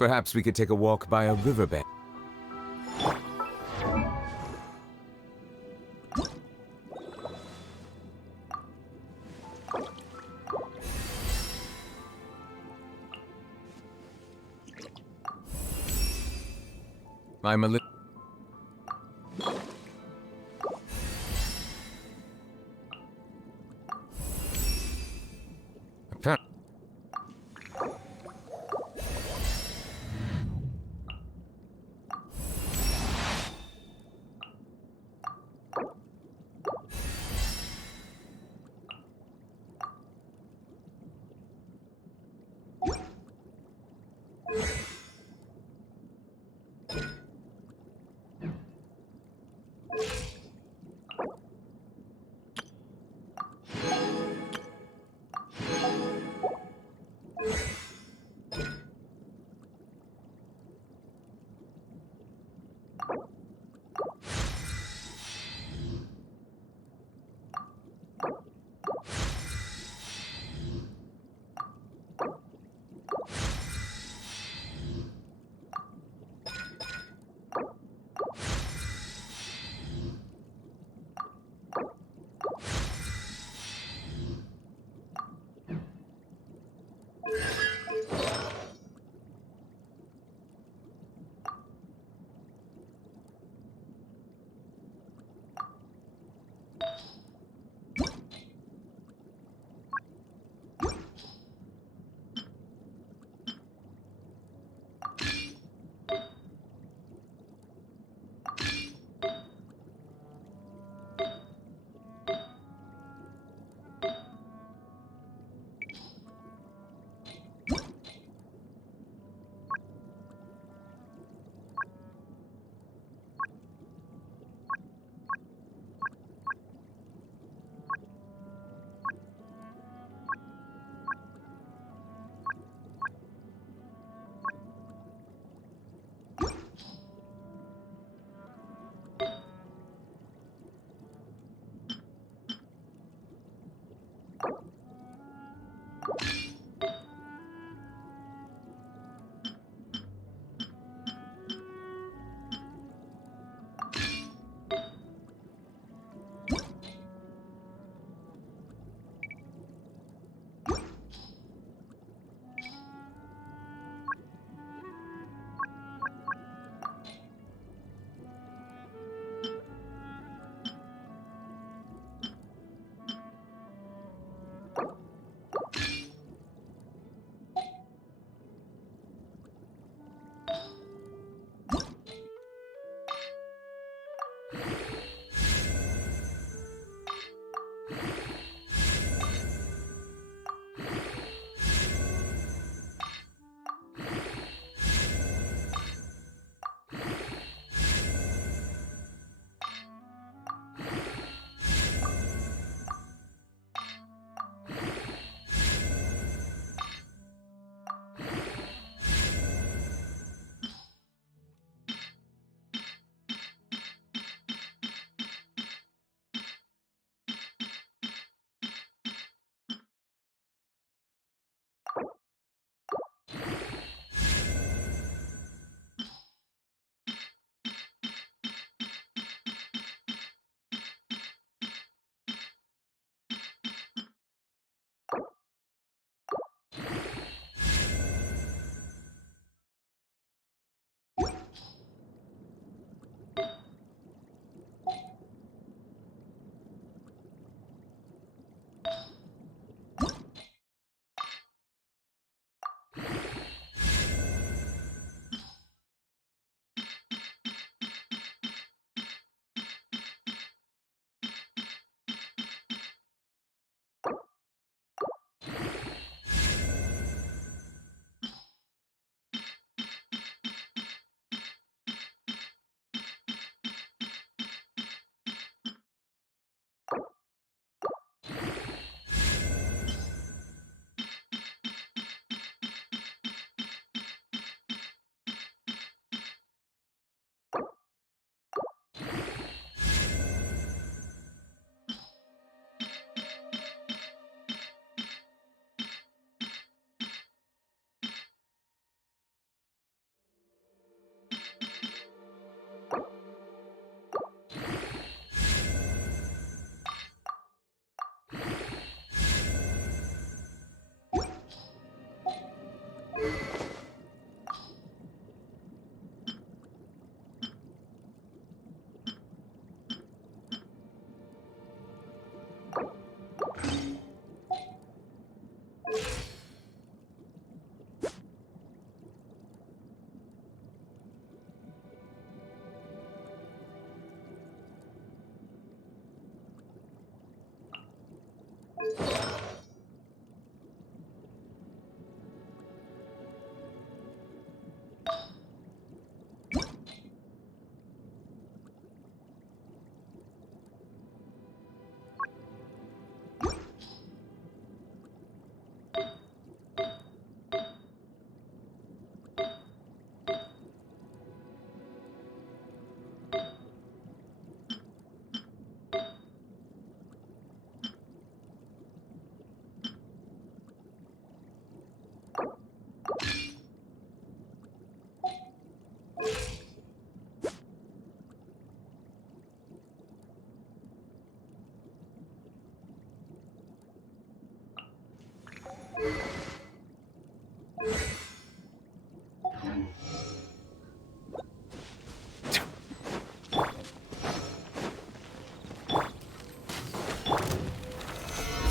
Perhaps we could take a walk by a riverbank. I'm a little...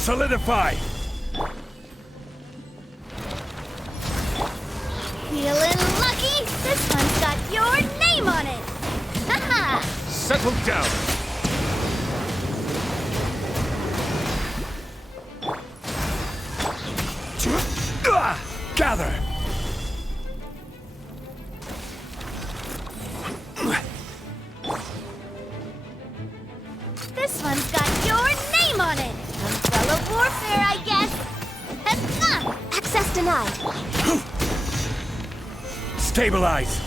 Solidify! Feeling lucky? This one's got your name on it! Haha! Settle down! Gather! This one's got your name on it! Umbrella warfare, I guess! Access denied! Stabilize!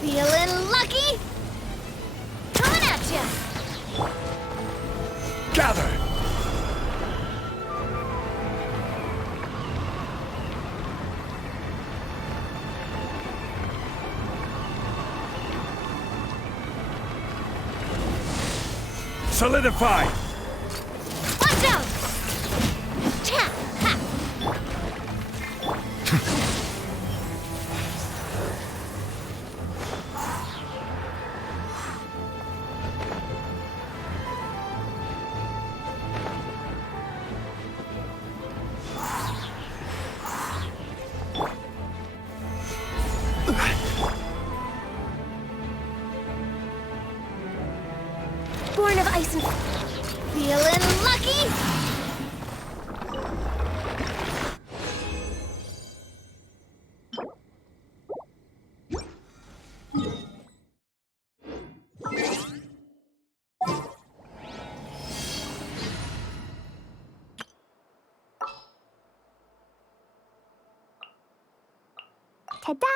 Feeling lucky? Coming at ya! Gather! Solidify! Watch out! Cha! Ha! Born of ice and... Feeling lucky? Ta-da!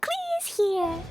Clee's here!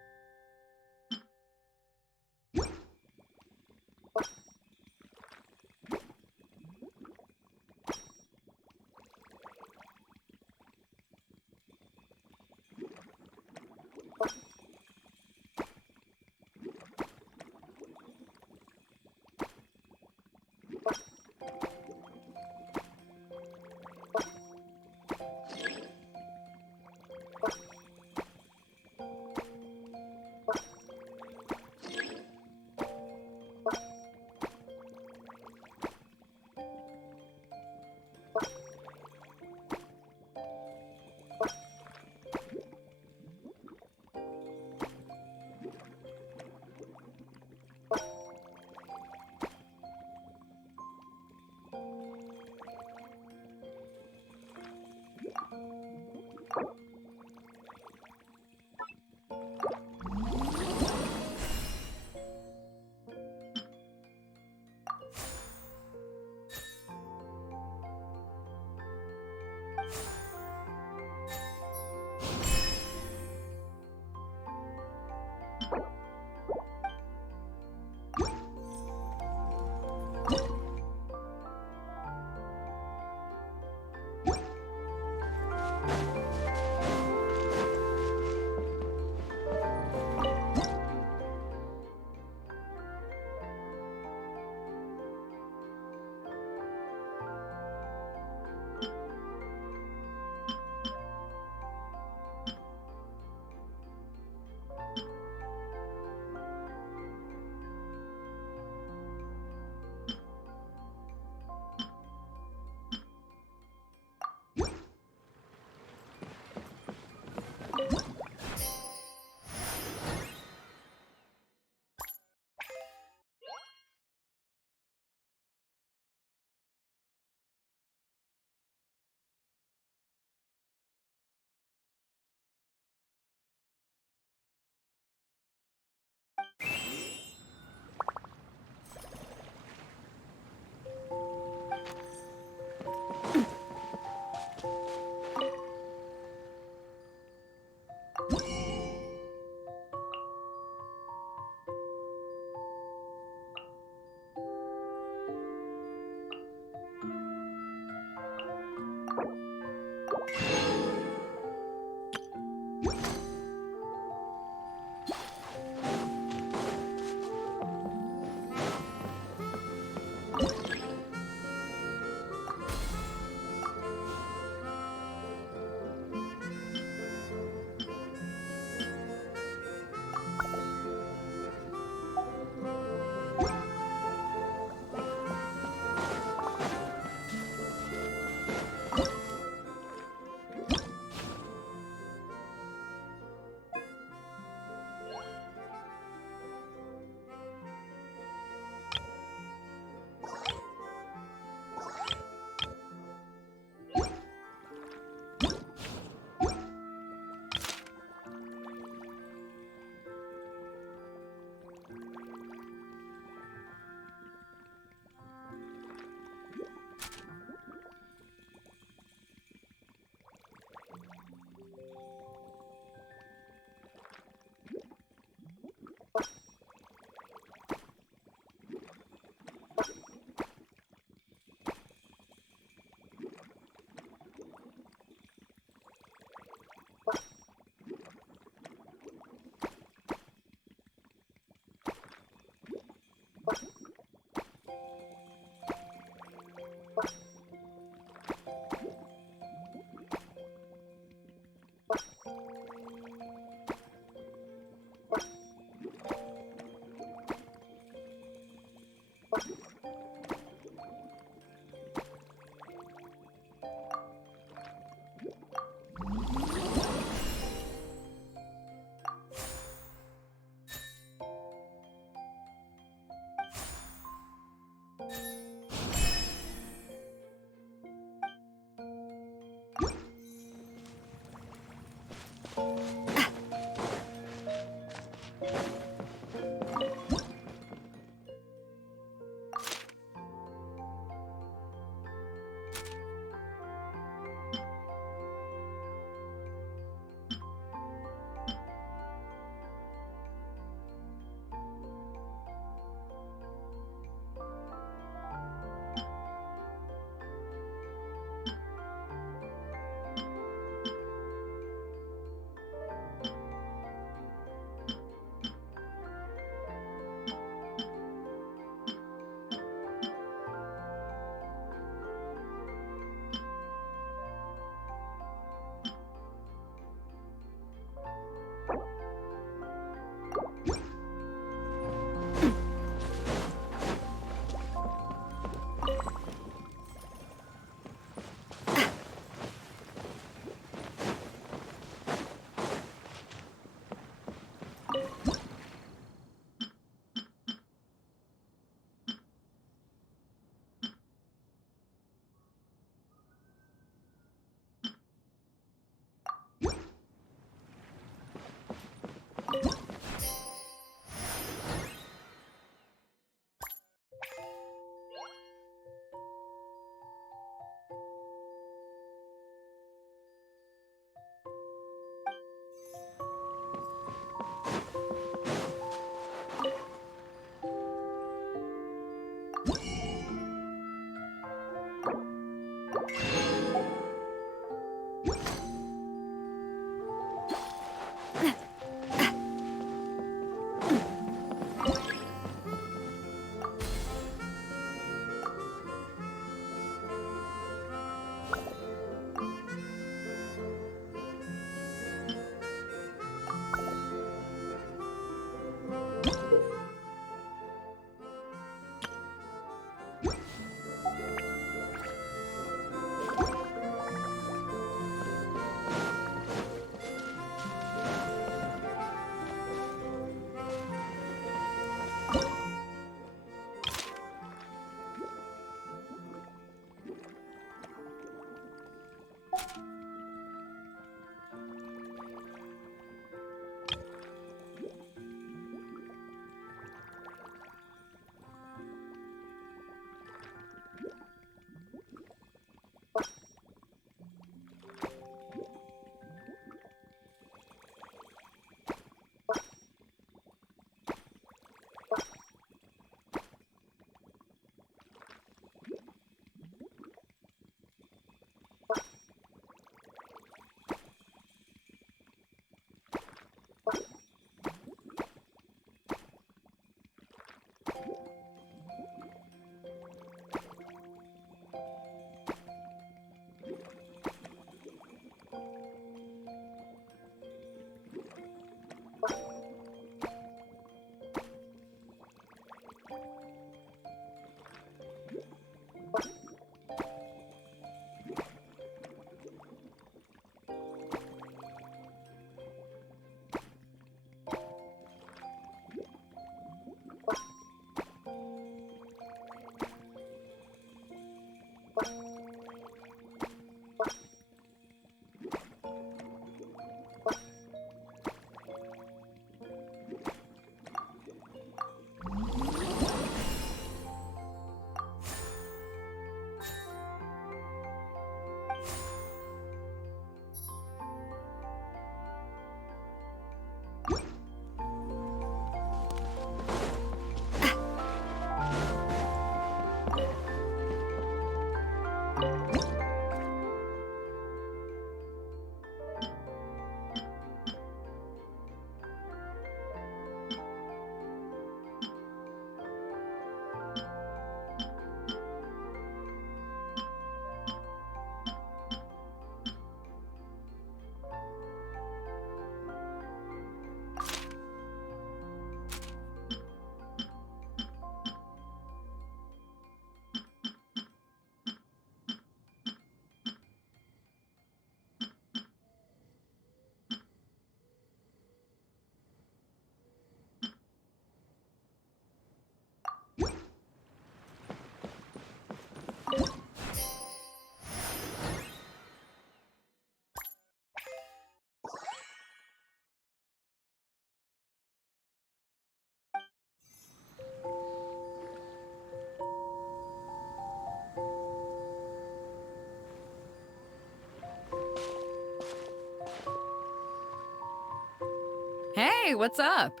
Hey, what's up?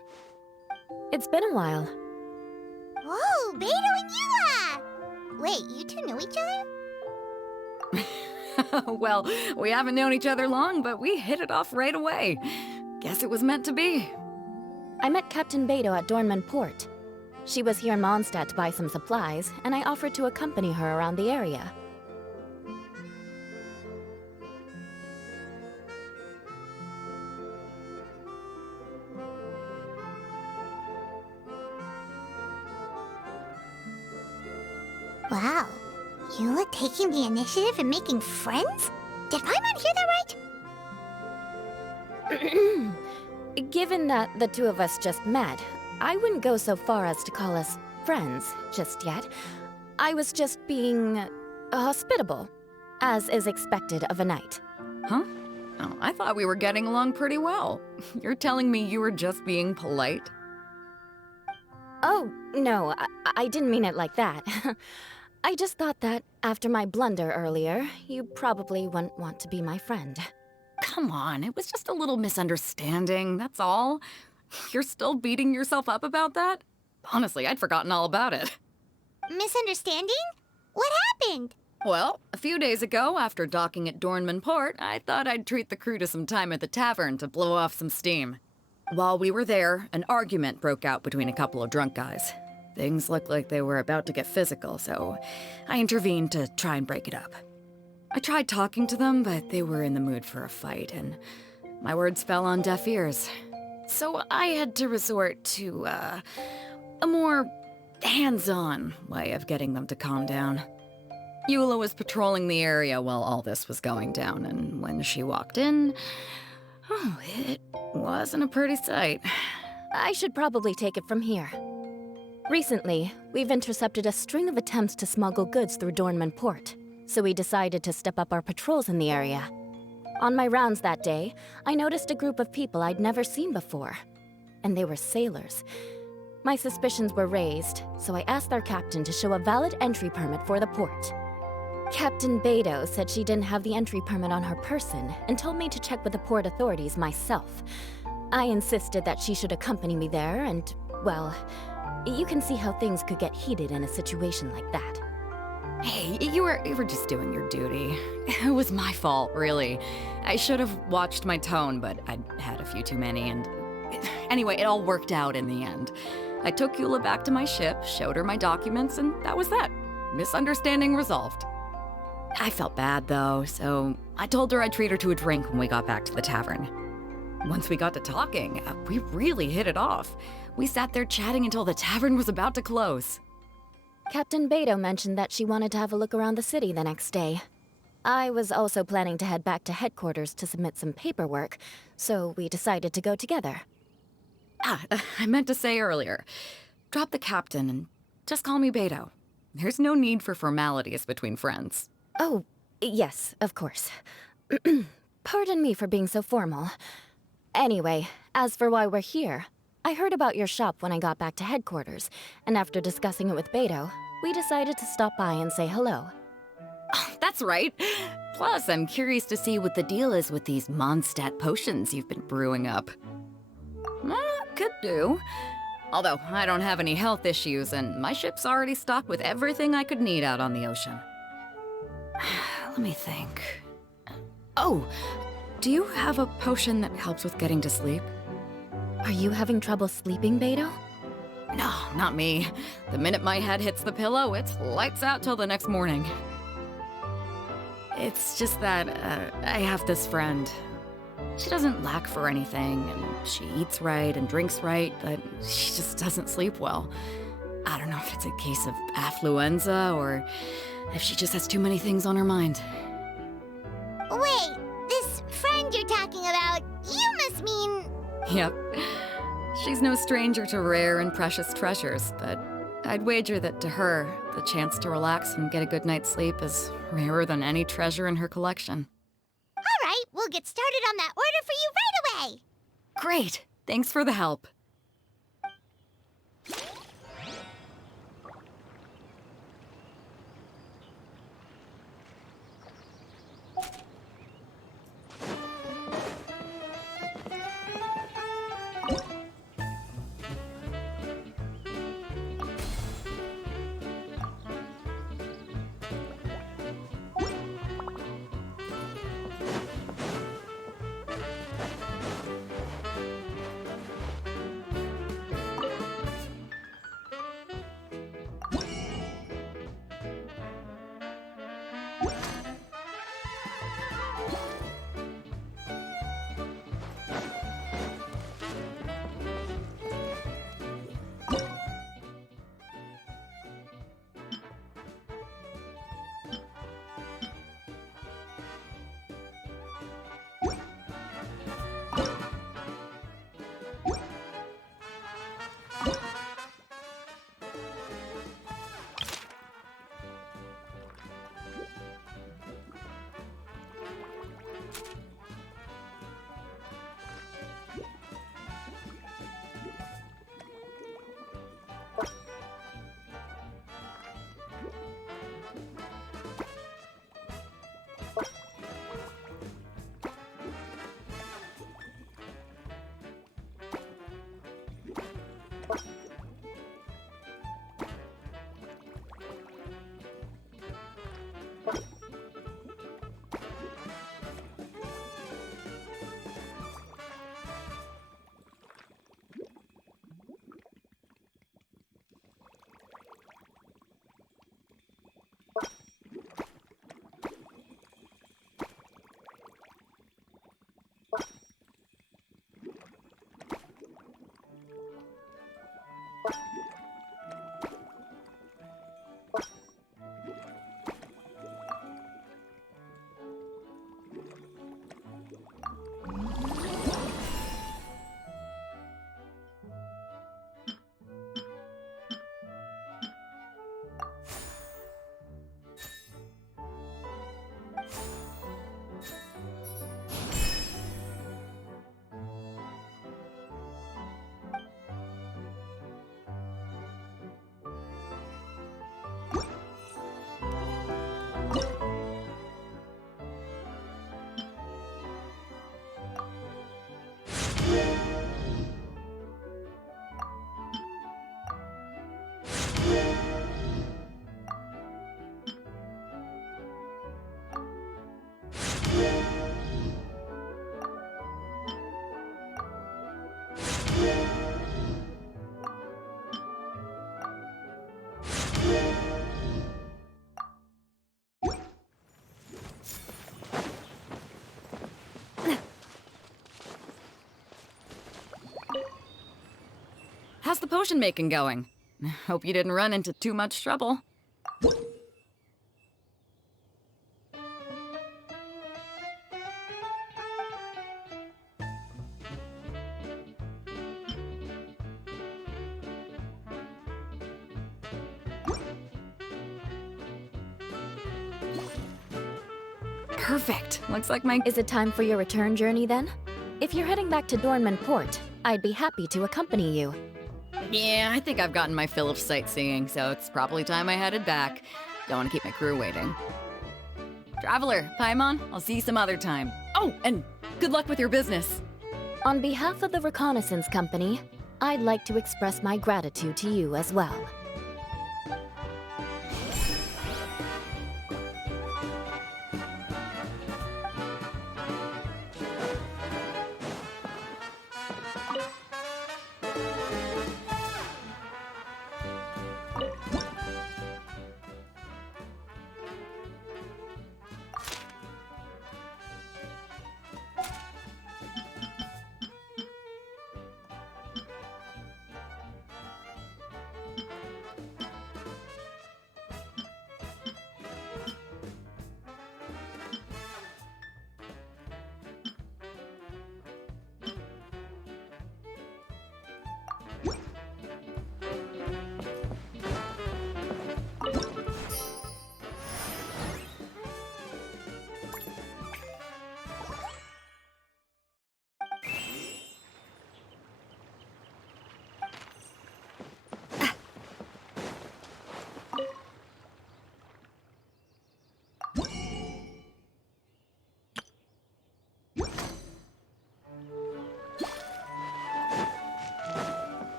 It's been a while. Whoa, Beto and Eula! Wait, you two know each other? Well, we haven't known each other long, but we hit it off right away. Guess it was meant to be. I met Captain Beto at Dornman Port. She was here in Mondstadt to buy some supplies, and I offered to accompany her around the area. Wow, Eula taking the initiative and making friends? Did Paimon hear that right? Given that the two of us just met, I wouldn't go so far as to call us friends just yet. I was just being hospitable, as is expected of a knight. Huh? Oh, I thought we were getting along pretty well. You're telling me you were just being polite? Oh, no, I didn't mean it like that. I just thought that after my blunder earlier, you probably wouldn't want to be my friend. Come on, it was just a little misunderstanding, that's all. You're still beating yourself up about that? Honestly, I'd forgotten all about it. Misunderstanding? What happened? Well, a few days ago, after docking at Dornman Port, I thought I'd treat the crew to some time at the tavern to blow off some steam. While we were there, an argument broke out between a couple of drunk guys. Things looked like they were about to get physical, so I intervened to try and break it up. I tried talking to them, but they were in the mood for a fight, and my words fell on deaf ears. So I had to resort to, a more hands-on way of getting them to calm down. Eula was patrolling the area while all this was going down, and when she walked in, oh, it wasn't a pretty sight. I should probably take it from here. Recently, we've intercepted a string of attempts to smuggle goods through Dornman Port. so we decided to step up our patrols in the area. On my rounds that day, I noticed a group of people I'd never seen before, and they were sailors. My suspicions were raised, so I asked their captain to show a valid entry permit for the port. Captain Beto said she didn't have the entry permit on her person and told me to check with the port authorities myself. I insisted that she should accompany me there and, well, you can see how things could get heated in a situation like that. Hey, you were just doing your duty. It was my fault, really. I should have watched my tone, but I'd had a few too many, and anyway, it all worked out in the end. I took Eula back to my ship, showed her my documents, and that was that. Misunderstanding resolved. I felt bad, though, so I told her I'd treat her to a drink when we got back to the tavern. Once we got to talking, we really hit it off. We sat there chatting until the tavern was about to close. Captain Beto mentioned that she wanted to have a look around the city the next day. I was also planning to head back to headquarters to submit some paperwork, so we decided to go together. I meant to say earlier, drop the captain and just call me Beto. There's no need for formalities between friends. Oh, yes, of course. Pardon me for being so formal. Anyway, as for why we're here, I heard about your shop when I got back to headquarters, and after discussing it with Beto, we decided to stop by and say hello. Oh, that's right. Plus, I'm curious to see what the deal is with these Mondstadt potions you've been brewing up. Could do. Although, I don't have any health issues, and my ship's already stocked with everything I could need out on the ocean. Let me think. Oh, do you have a potion that helps with getting to sleep? Are you having trouble sleeping, Beto? No, not me. The minute my head hits the pillow, it's lights out till the next morning. It's just that I have this friend. She doesn't lack for anything, and she eats right and drinks right, but she just doesn't sleep well. I don't know if it's a case of affluenza or if she just has too many things on her mind. Wait, this friend you're talking about, you must mean... Yep. She's no stranger to rare and precious treasures, but I'd wager that to her, the chance to relax and get a good night's sleep is rarer than any treasure in her collection. All right, we'll get started on that order for you right away. Great! Thanks for the help. the potion making going? Hope you didn't run into too much trouble. Perfect. Looks like my... Is it time for your return journey then? If you're heading back to Dornman Port, I'd be happy to accompany you. Yeah, I think I've gotten my fill of sightseeing, so it's probably time I headed back. Don't want to keep my crew waiting. Traveler, Paimon, I'll see you some other time. Oh, and good luck with your business. On behalf of the Reconnaissance Company, I'd like to express my gratitude to you as well.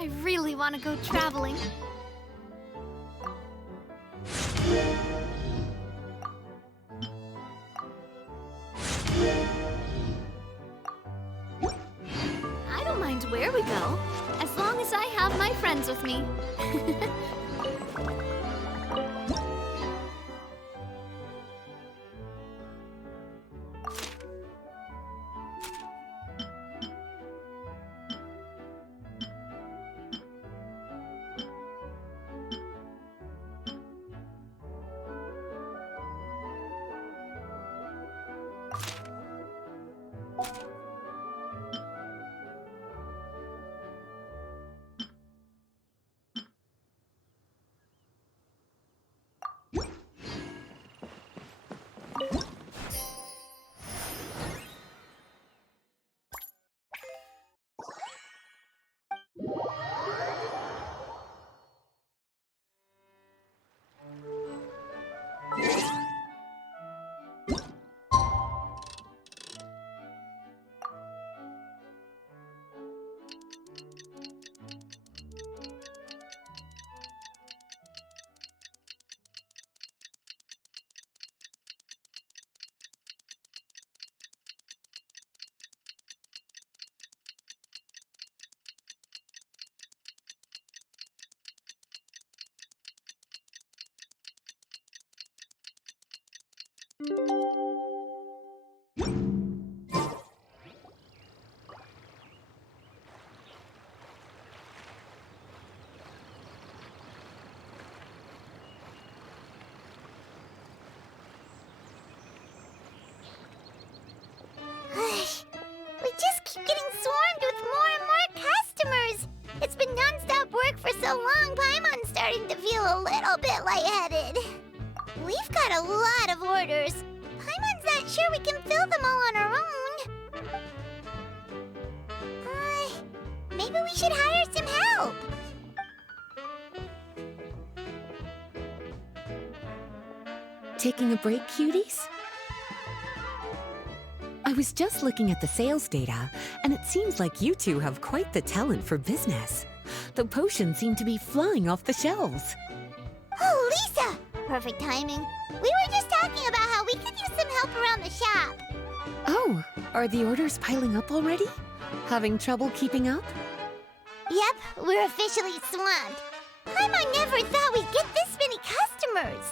I really want to go traveling. I don't mind where we go, as long as I have my friends with me. We just keep getting swarmed with more and more customers. It's been non-stop work for so long, Paimon's starting to feel a little bit lightheaded. We've got a lot of orders. Paimon's not sure we can fill them all on our own. Maybe we should hire some help. Taking a break, cuties? I was just looking at the sales data, and it seems like you two have quite the talent for business. The potions seem to be flying off the shelves. Oh, Lisa! Perfect timing. We were just talking about how we could use some help around the shop. Oh, are the orders piling up already? Having trouble keeping up? Yep, we're officially swamped. Paimon never thought we'd get this many customers.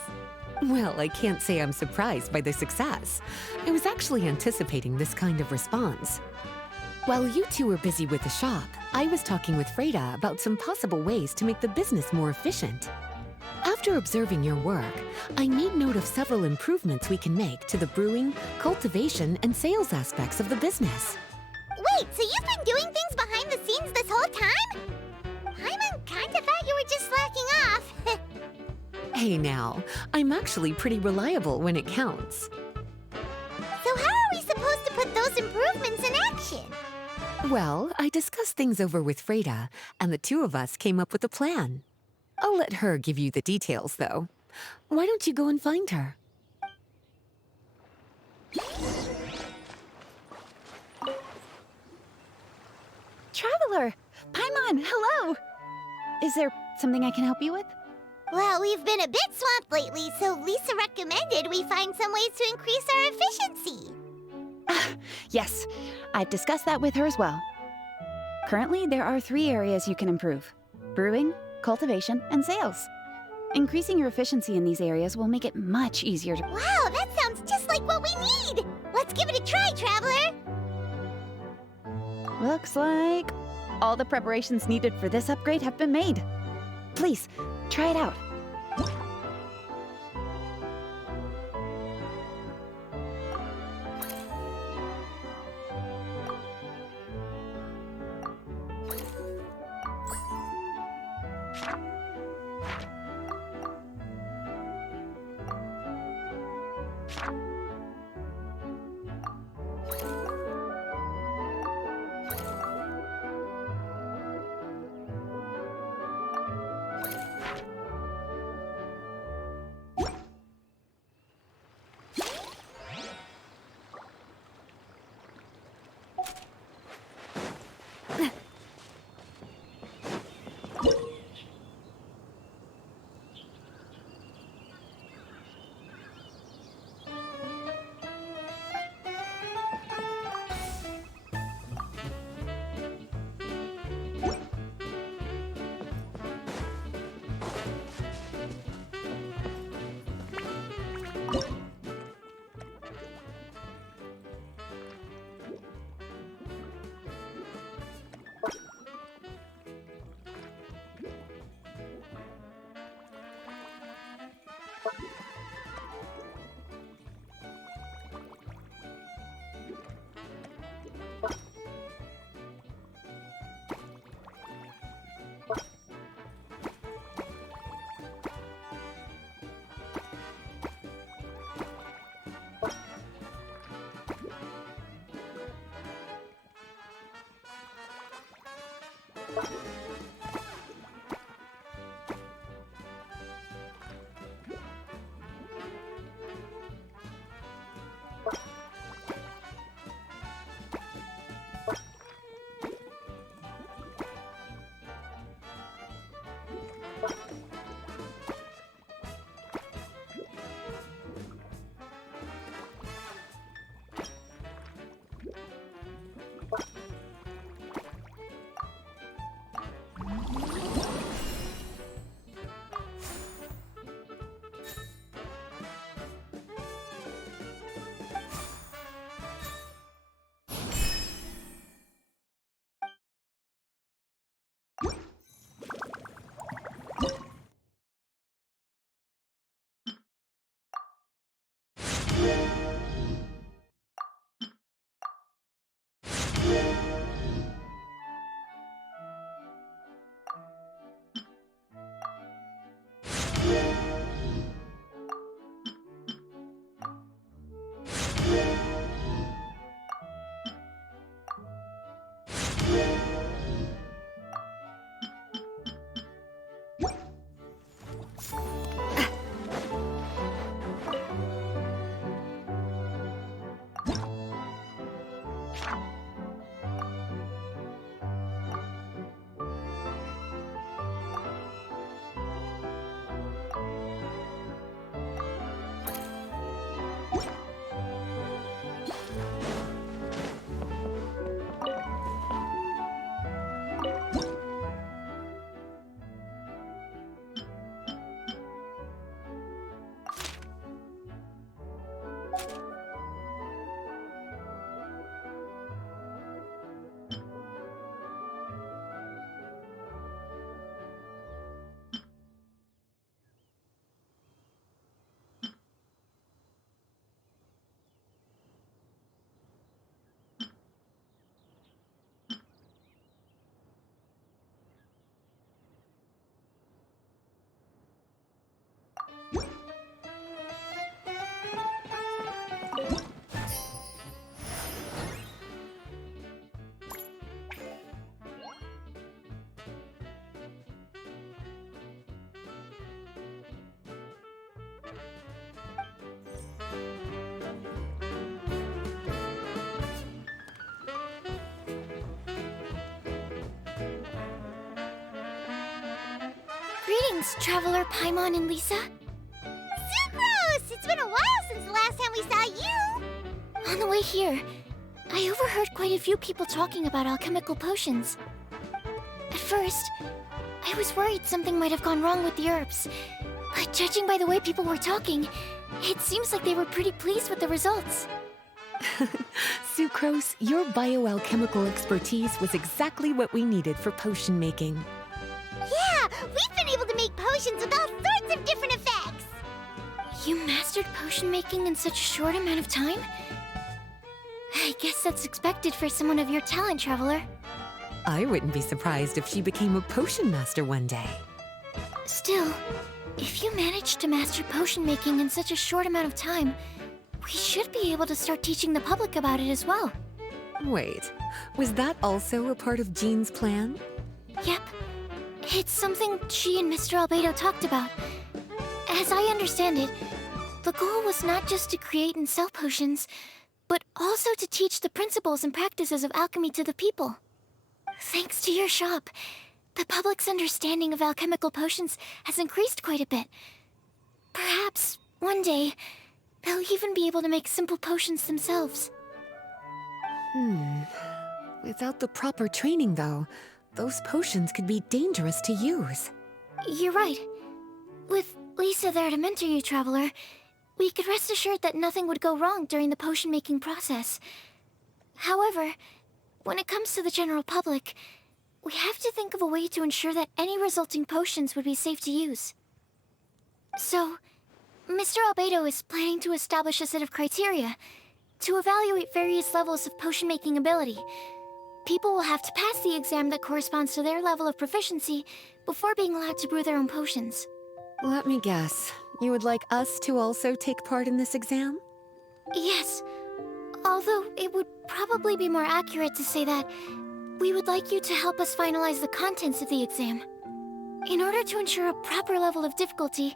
Well, I can't say I'm surprised by the success. I was actually anticipating this kind of response. While you two were busy with the shop, I was talking with Freda about some possible ways to make the business more efficient. After observing your work, I made note of several improvements we can make to the brewing, cultivation, and sales aspects of the business. Wait, so you've been doing things behind the scenes this whole time? Paimon kinda thought you were just slacking off. Hey now, I'm actually pretty reliable when it counts. So how are we supposed to put those improvements in action? Well, I discussed things over with Freda, and the two of us came up with a plan. I'll let her give you the details, though. Why don't you go and find her? Traveler! Paimon, hello! Is there something I can help you with? Well, we've been a bit swamped lately, so Lisa recommended we find some ways to increase our efficiency. Yes, I've discussed that with her as well. Currently, there are 3 areas you can improve: brewing, cultivation, and sales. Increasing your efficiency in these areas will make it much easier to... Wow, that sounds just like what we need! Let's give it a try, Traveler! Looks like all the preparations needed for this upgrade have been made. Please, try it out. Greetings, Traveler Paimon and Lisa. Sucrose! It's been a while since the last time we saw you! On the way here, I overheard quite a few people talking about alchemical potions. At first, I was worried something might have gone wrong with the herbs, but judging by the way people were talking, it seems like they were pretty pleased with the results. Sucrose, your bioalchemical expertise was exactly what we needed for potion making. Yeah, we've been able to make potions with all sorts of different effects! You mastered potion making in such a short amount of time? I guess that's expected for someone of your talent, Traveler. I wouldn't be surprised if she became a potion master one day. Still, if you managed to master potion making in such a short amount of time, we should be able to start teaching the public about it as well. Wait, was that also a part of Jean's plan? Yep. It's something she and Mr. Albedo talked about. As I understand it, the goal was not just to create and sell potions, but also to teach the principles and practices of alchemy to the people. Thanks to your shop, the public's understanding of alchemical potions has increased quite a bit. Perhaps, one day, they'll even be able to make simple potions themselves. Without the proper training, though, those potions could be dangerous to use. You're right. With Lisa there to mentor you, Traveler, we could rest assured that nothing would go wrong during the potion-making process. However, when it comes to the general public, we have to think of a way to ensure that any resulting potions would be safe to use. So, Mr. Albedo is planning to establish a set of criteria to evaluate various levels of potion-making ability. People will have to pass the exam that corresponds to their level of proficiency before being allowed to brew their own potions. Let me guess. You would like us to also take part in this exam? Yes. Although it would probably be more accurate to say that We would like you to help us finalize the contents of the exam. In order to ensure a proper level of difficulty,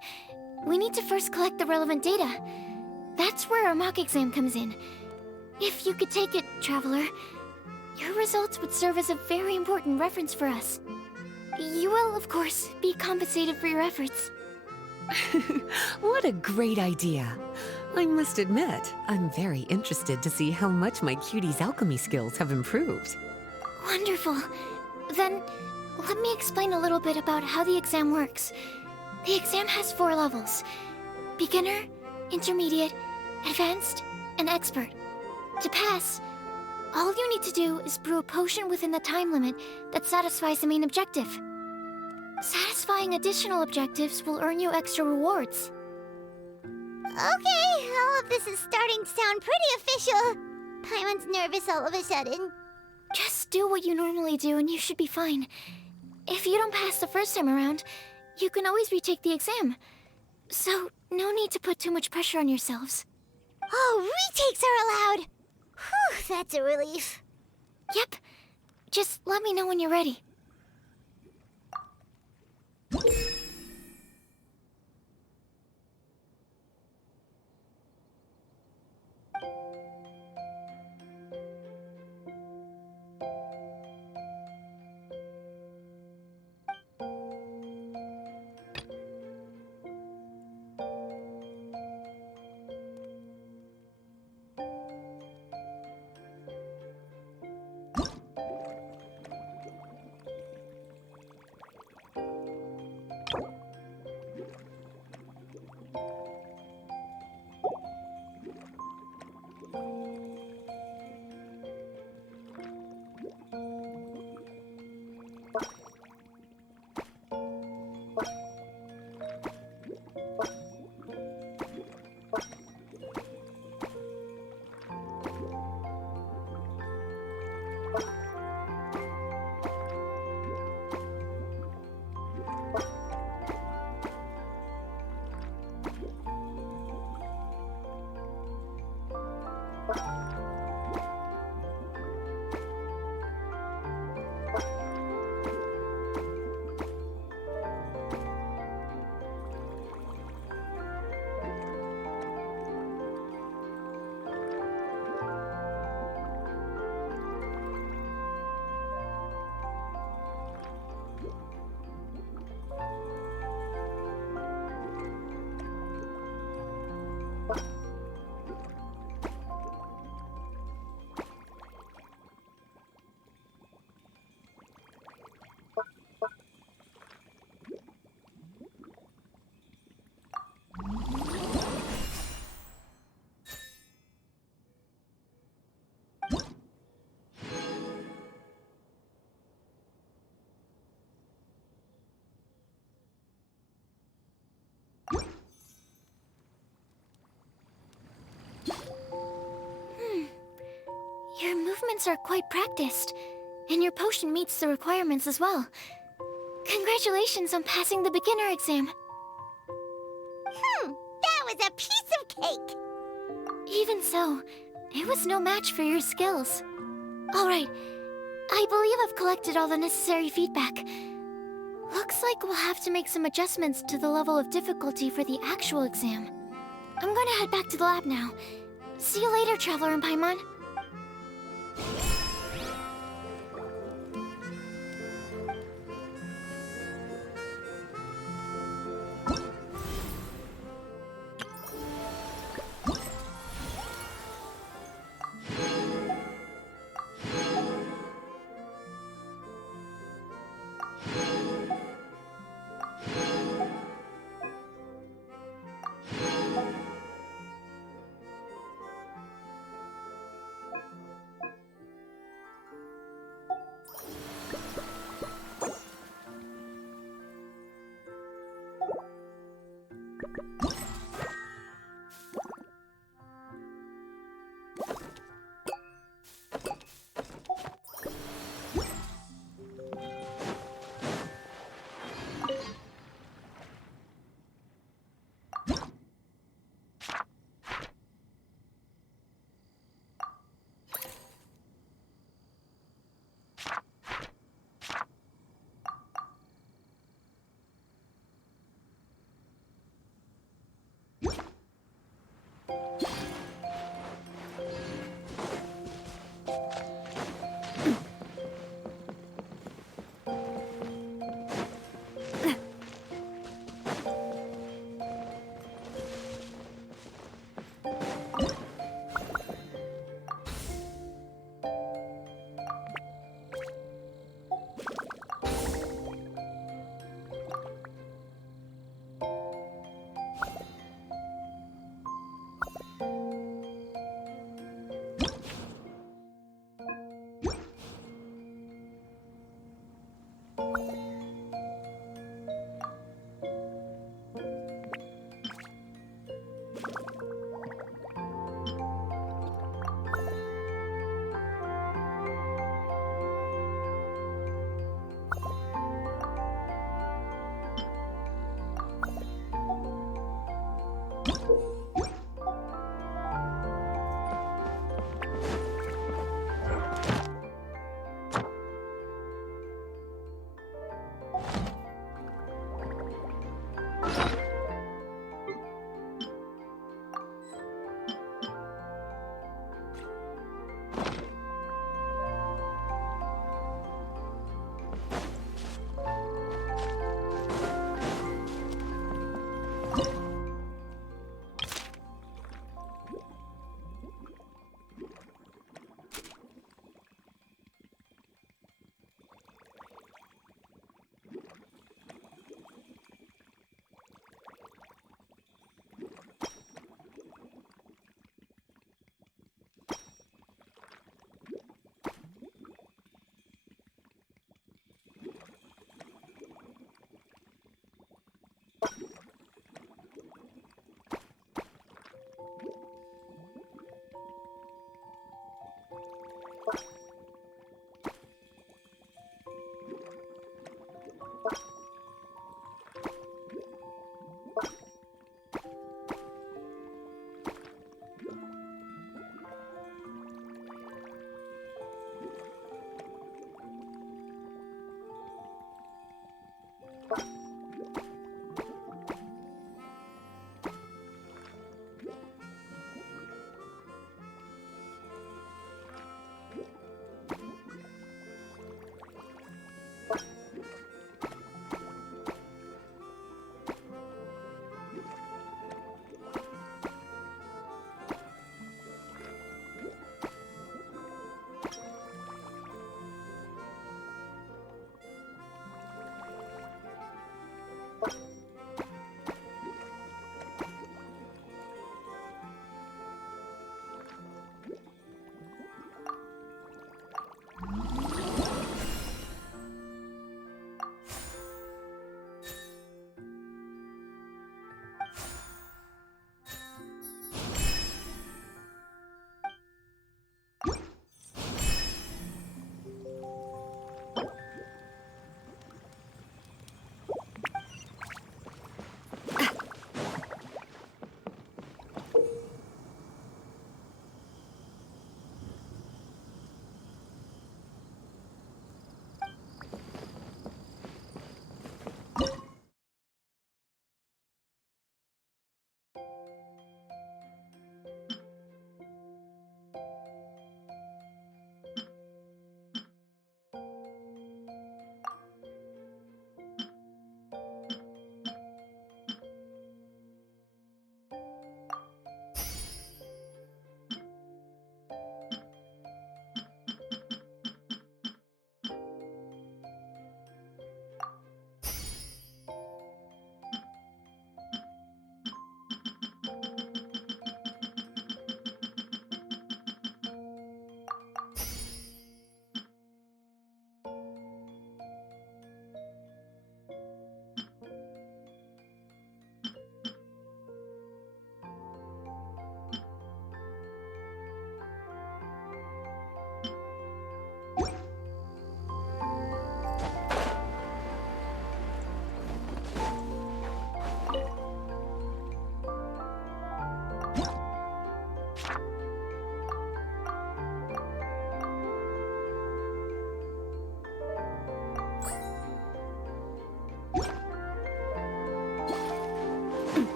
we need to first collect the relevant data. That's where our mock exam comes in. If you could take it, Traveler, your results would serve as a very important reference for us. You will, of course, be compensated for your efforts. What a great idea. I must admit, I'm very interested to see how much my cutie's alchemy skills have improved. Wonderful. Then, let me explain a little bit about how the exam works. The exam has 4 levels: beginner, intermediate, advanced, and expert. To pass, all you need to do is brew a potion within the time limit that satisfies the main objective. Satisfying additional objectives will earn you extra rewards. Okay, all of this is starting to sound pretty official. Paimon's nervous all of a sudden. Just do what you normally do and you should be fine. If you don't pass the first time around, you can always retake the exam. So, no need to put too much pressure on yourselves. Oh, retakes are allowed! Whew, that's a relief. Yep. Just let me know when you're ready. Your movements are quite practiced, and your potion meets the requirements as well. Congratulations on passing the beginner exam. That was a piece of cake! Even so, it was no match for your skills. Alright, I believe I've collected all the necessary feedback. Looks like we'll have to make some adjustments to the level of difficulty for the actual exam. I'm gonna head back to the lab now. See you later, Traveler and Paimon.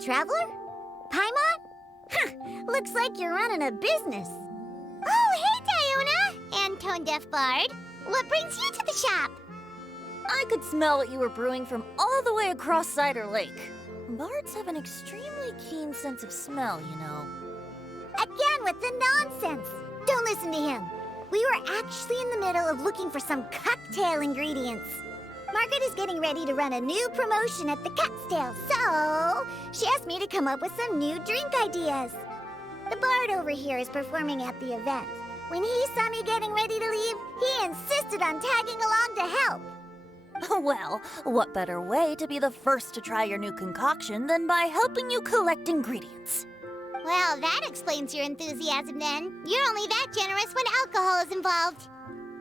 Traveler? Paimon? Huh, looks like you're running a business. Oh, hey, Diona! And tone-deaf bard. What brings you to the shop? I could smell what you were brewing from all the way across Cider Lake. Bards have an extremely keen sense of smell, you know. Again with the nonsense. Don't listen to him. We were actually in the middle of looking for some cocktail ingredients. Margaret is getting ready to run a new promotion at the Cocktail, so she asked me to come up with some new drink ideas. The bard over here is performing at the event. When he saw me getting ready to leave, he insisted on tagging along to help. Well, what better way to be the first to try your new concoction than by helping you collect ingredients? Well, that explains your enthusiasm then. You're only that generous when alcohol is involved.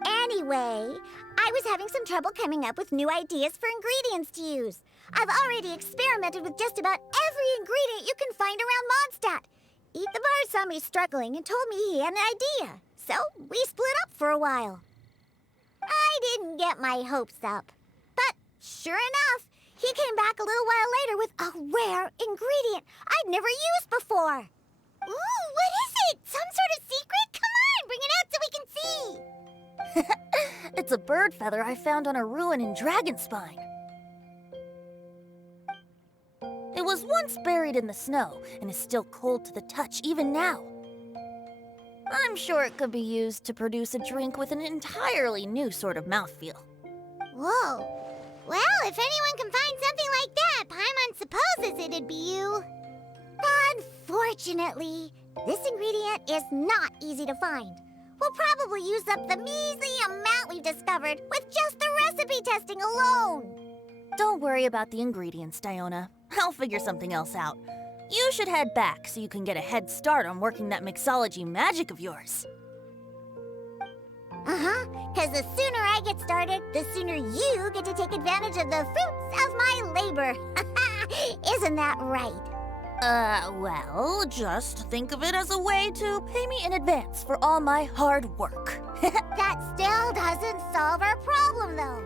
Anyway, I was having some trouble coming up with new ideas for ingredients to use. I've already experimented with just about every ingredient you can find around Mondstadt. Eat the Bard saw me struggling and told me he had an idea. So we split up for a while. I didn't get my hopes up. But sure enough, he came back a little while later with a rare ingredient I'd never used before. Ooh, what is it? Some sort of secret? Come on, bring it out so we can see. It's a bird feather I found on a ruin in Dragonspine. It was once buried in the snow and is still cold to the touch even now. I'm sure it could be used to produce a drink with an entirely new sort of mouthfeel. Whoa. Well, if anyone can find something like that, Paimon supposes it'd be you. Unfortunately, this ingredient is not easy to find. We'll probably use up the measly amount we've discovered with just the recipe testing alone. Don't worry about the ingredients, Diona. I'll figure something else out. You should head back so you can get a head start on working that mixology magic of yours. Because the sooner I get started, the sooner you get to take advantage of the fruits of my labor. Isn't that right? Well, just think of it as a way to pay me in advance for all my hard work. That still doesn't solve our problem, though.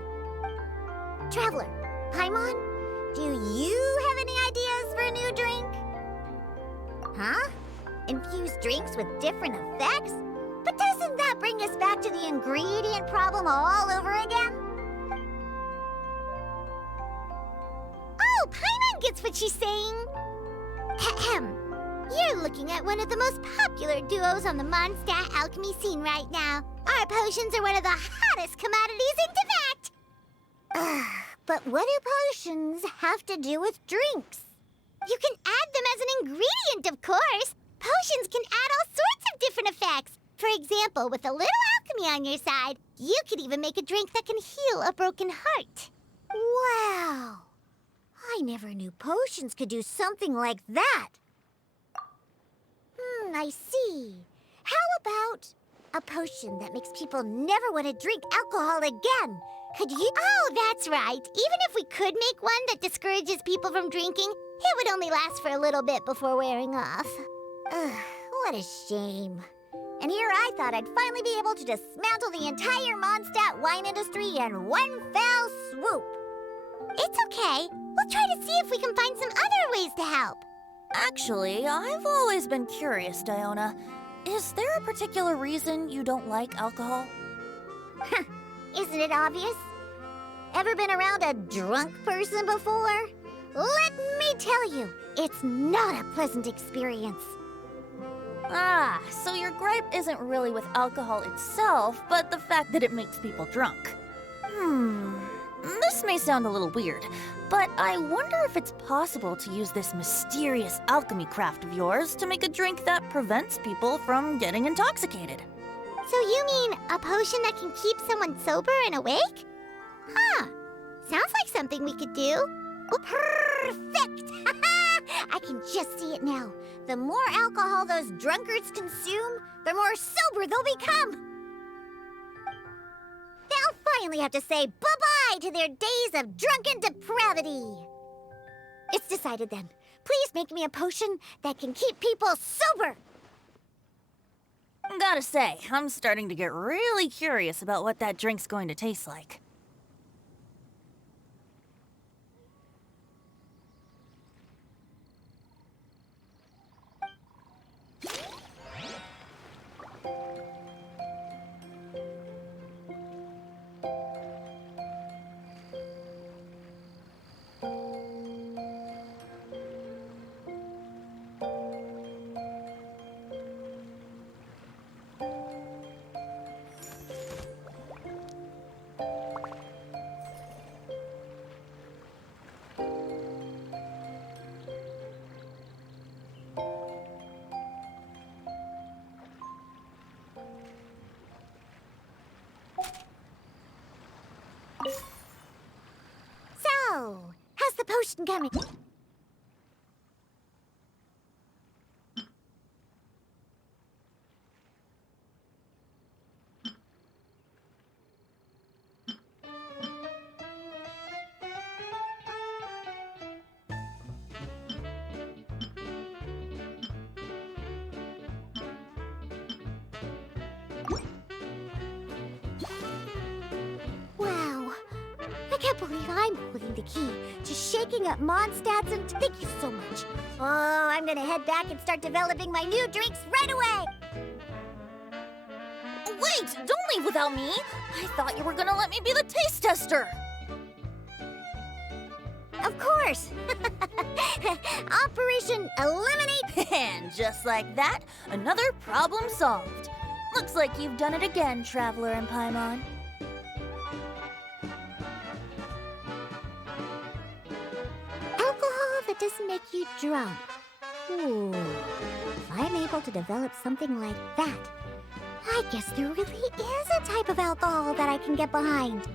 Traveler, Paimon, do you have any ideas for a new drink? Huh? Infuse drinks with different effects? But doesn't that bring us back to the ingredient problem all over again? Oh, Paimon gets what she's saying. Ahem. You're looking at one of the most popular duos on the Mondstadt alchemy scene right now. Our potions are one of the hottest commodities in fact. But what do potions have to do with drinks? You can add them as an ingredient, of course. Potions can add all sorts of different effects. For example, with a little alchemy on your side, you could even make a drink that can heal a broken heart. Wow. I never knew potions could do something like that. I see. How about a potion that makes people never want to drink alcohol again? Could you? Oh, that's right. Even if we could make one that discourages people from drinking, it would only last for a little bit before wearing off. Ugh, what a shame. And here I thought I'd finally be able to dismantle the entire Mondstadt wine industry in one fell swoop. It's okay. We'll try to see if we can find some other ways to help. Actually, I've always been curious, Diona. Is there a particular reason you don't like alcohol? Isn't it obvious? Ever been around a drunk person before? Let me tell you, it's not a pleasant experience. Ah, so your gripe isn't really with alcohol itself, but the fact that it makes people drunk. This may sound a little weird, but I wonder if it's possible to use this mysterious alchemy craft of yours to make a drink that prevents people from getting intoxicated. So you mean a potion that can keep someone sober and awake? Huh. Sounds like something we could do. Perfect! I can just see it now. The more alcohol those drunkards consume, the more sober they'll become. They'll finally have to say bye-bye to their days of drunken depravity. It's decided then. Please make me a potion that can keep people sober. Gotta say, I'm starting to get really curious about what that drink's going to taste like. So, how's the potion coming? Wow, I can't believe I'm holding the key to shaking up Mondstadt's and thank you so much. Oh, I'm gonna head back and start developing my new drinks right away. Wait, don't leave without me! I thought you were gonna let me be the taste tester! Of course. Operation Eliminate. And just like that, another problem solved. Looks like you've done it again, Traveler and Paimon. Alcohol that doesn't make you drunk. Ooh. If I'm able to develop something like that, I guess there really is a type of alcohol that I can get behind.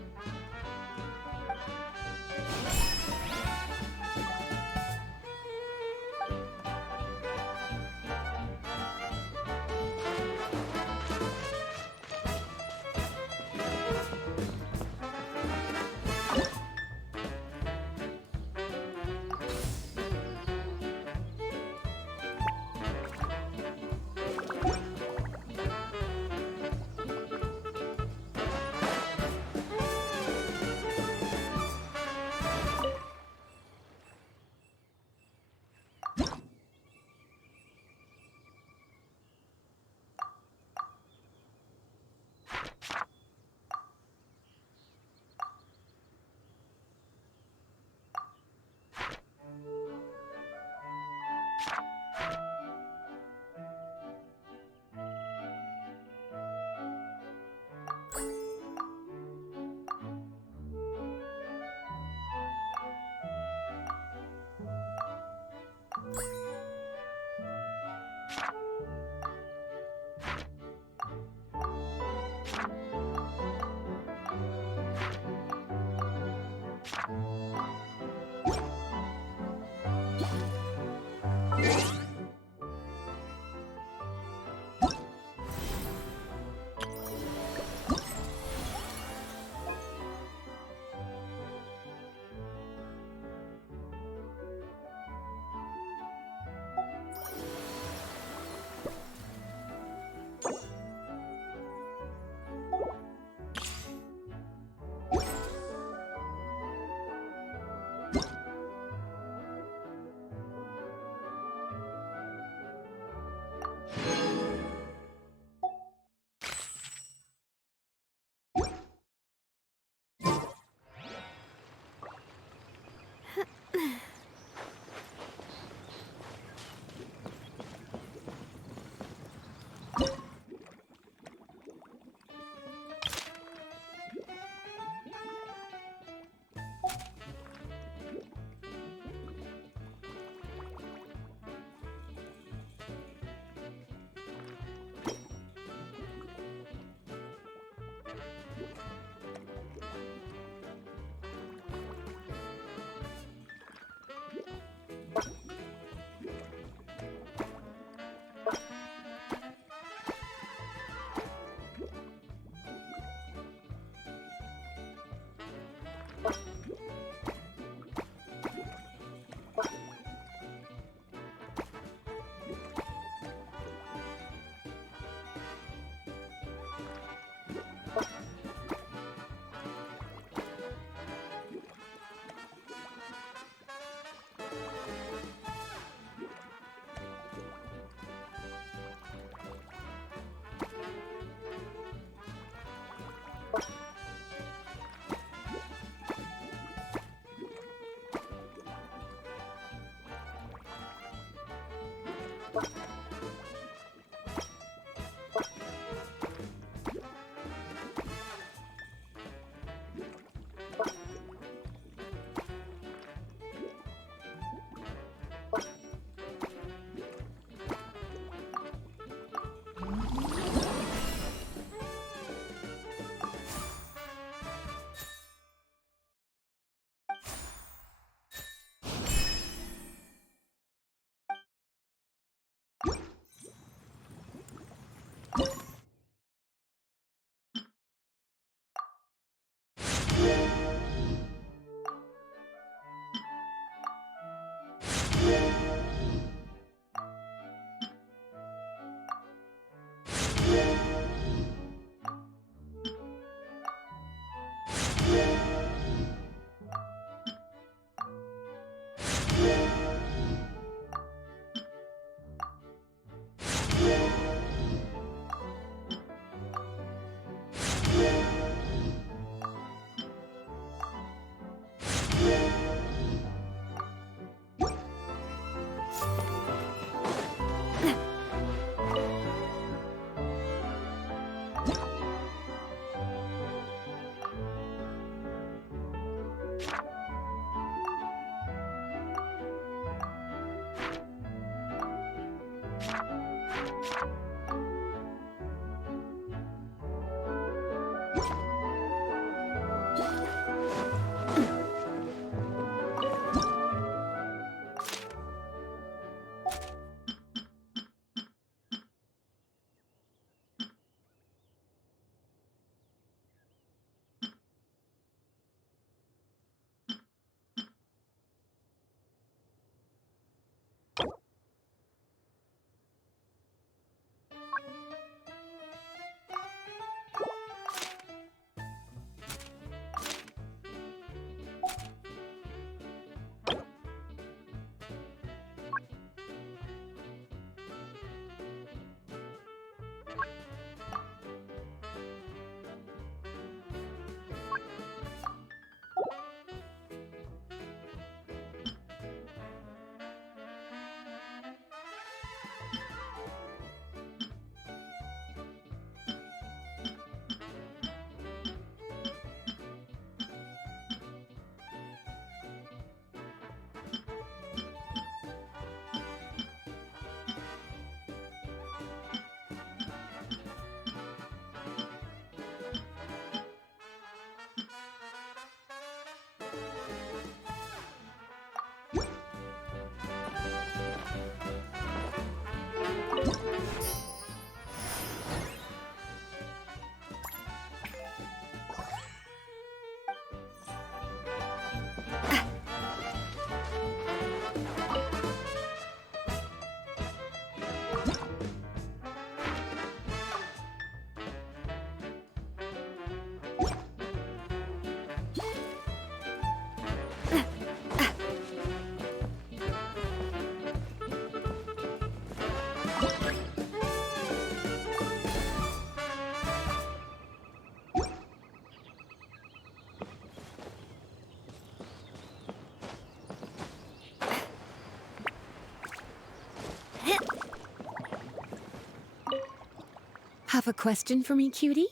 Have a question for me, cutie?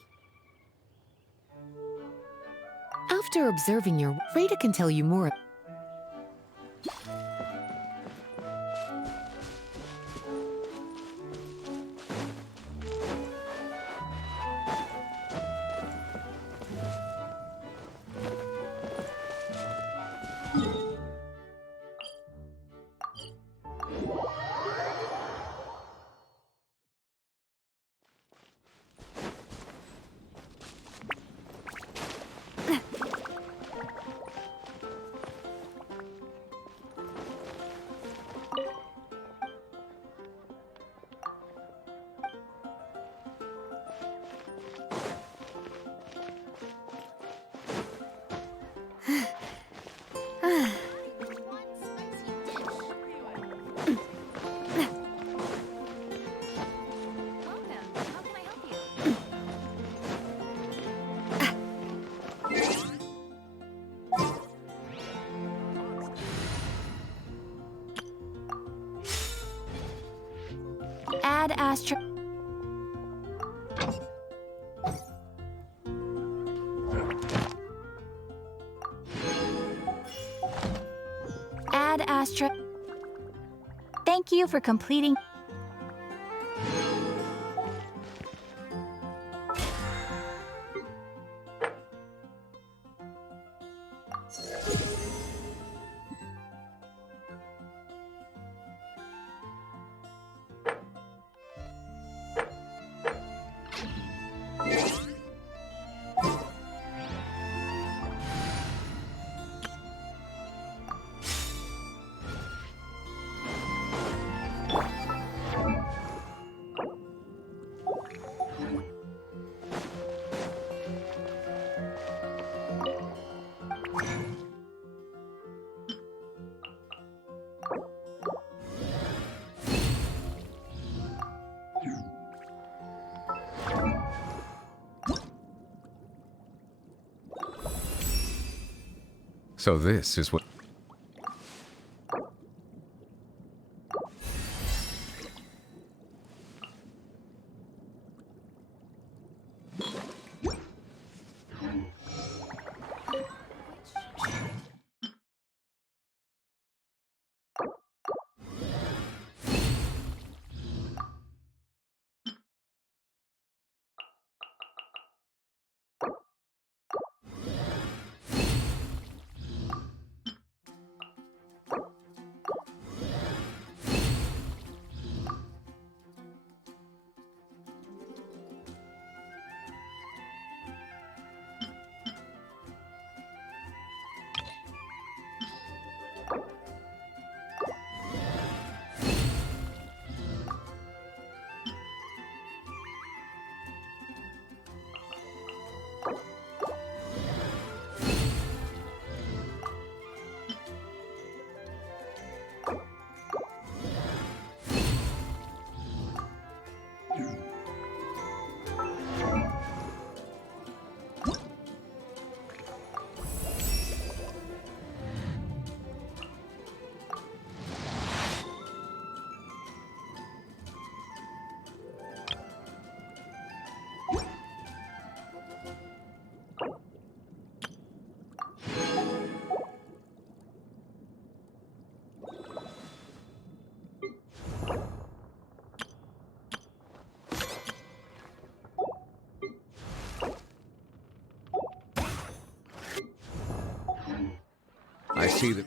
After observing your, Freda can tell you more. Add astra. Add astra. Thank you for completing. So this is what... I see that...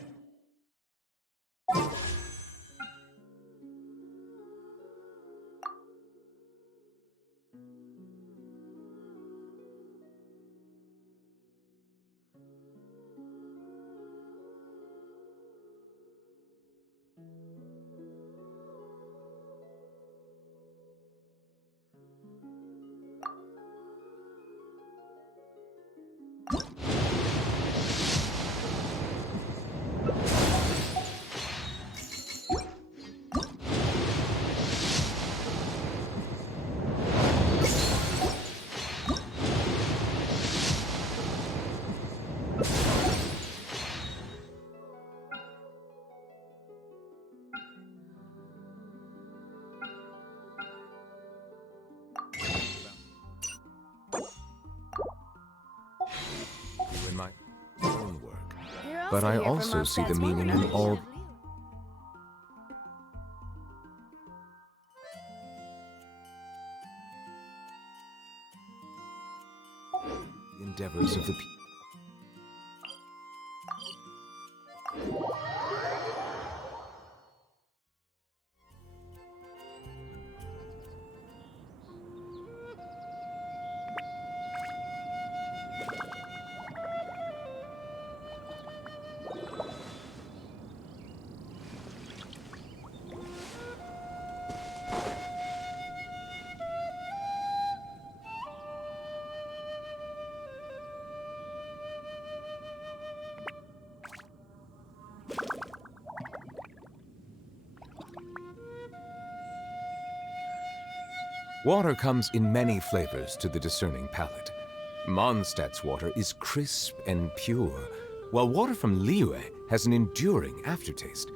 in my own work. But I also see the meaning in all... endeavors of the people. Water comes in many flavors to the discerning palate. Mondstadt's water is crisp and pure, while water from Liyue has an enduring aftertaste.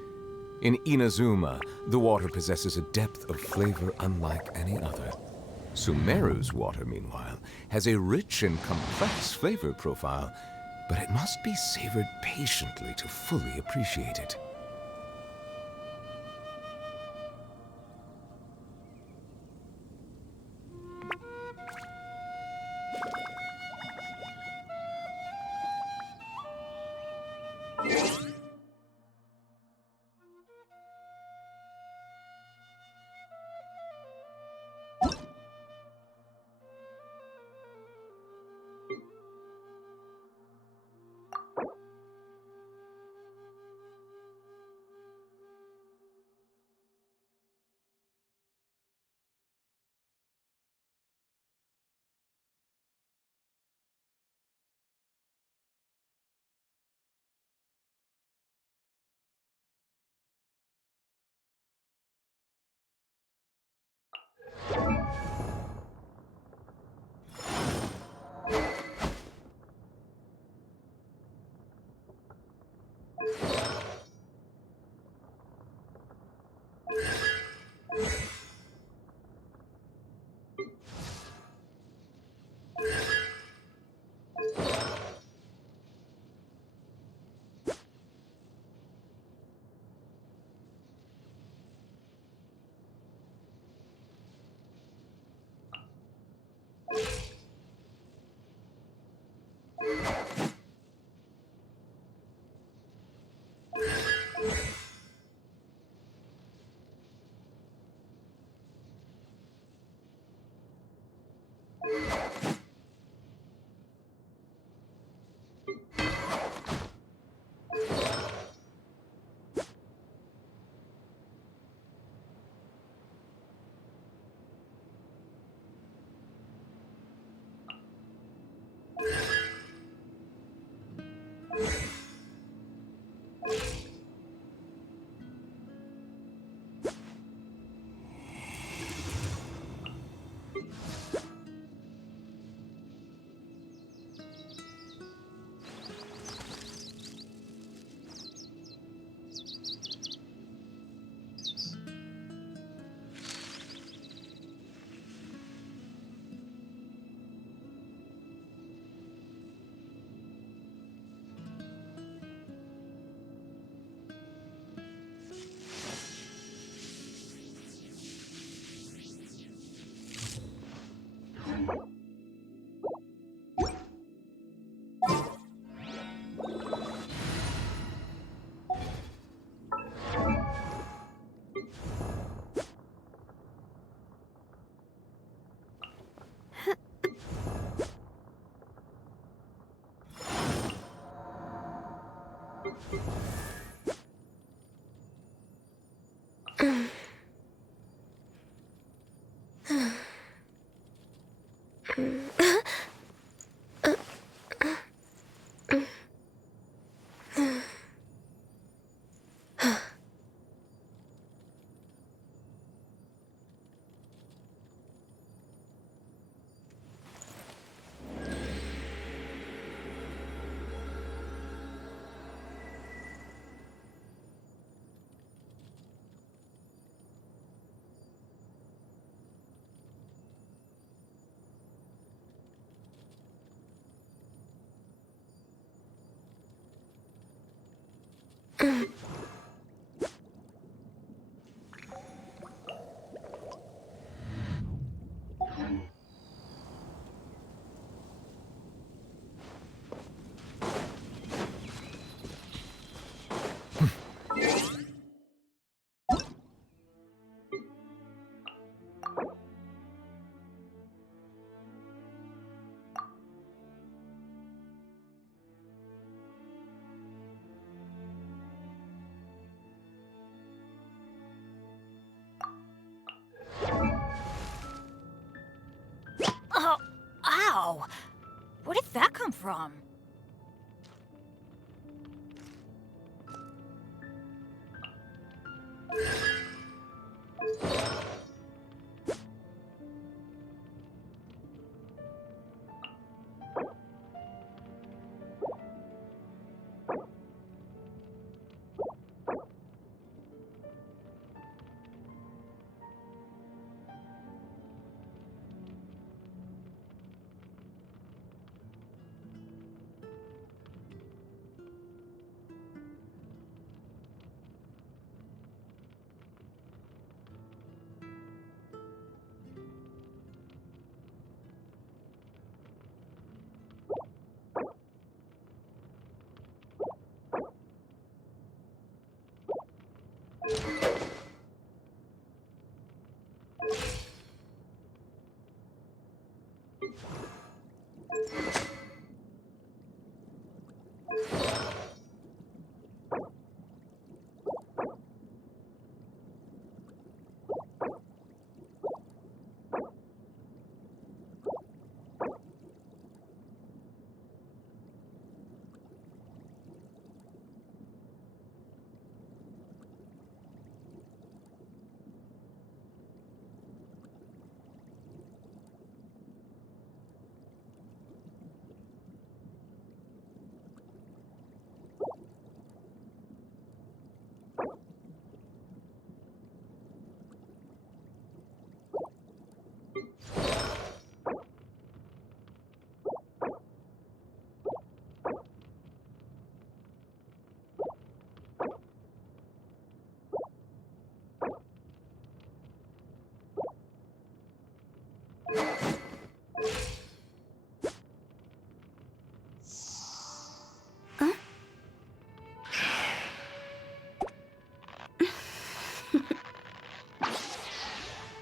In Inazuma, the water possesses a depth of flavor unlike any other. Sumeru's water, meanwhile, has a rich and complex flavor profile, but it must be savored patiently to fully appreciate it. Oh, ow! Where did that come from?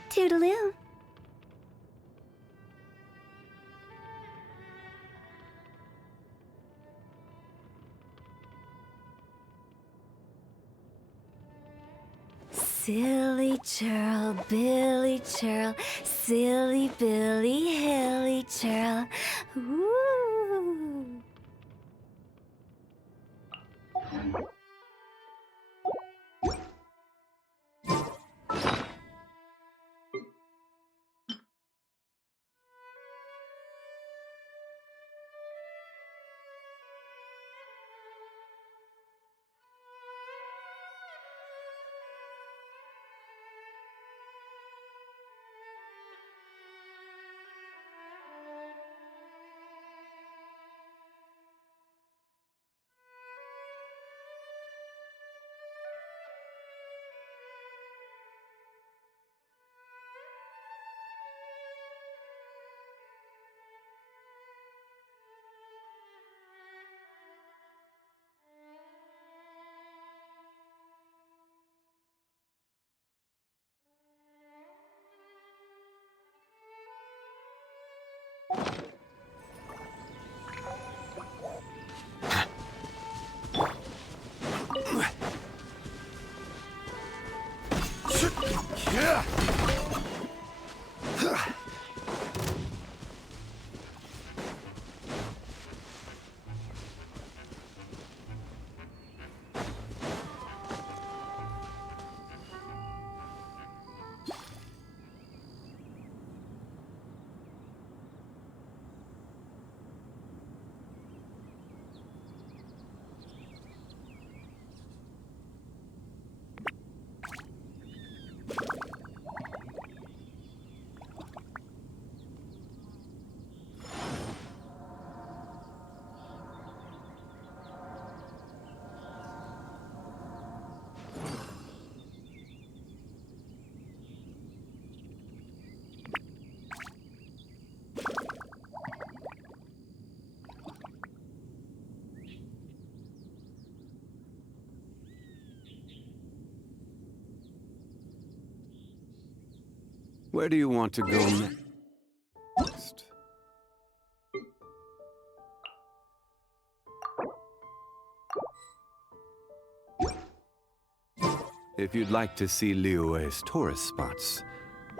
Toodaloo. Silly churl, Billy churl, silly Billy, hilly churl. Ooh. Where do you want to go next? If you'd like to see Liyue's tourist spots,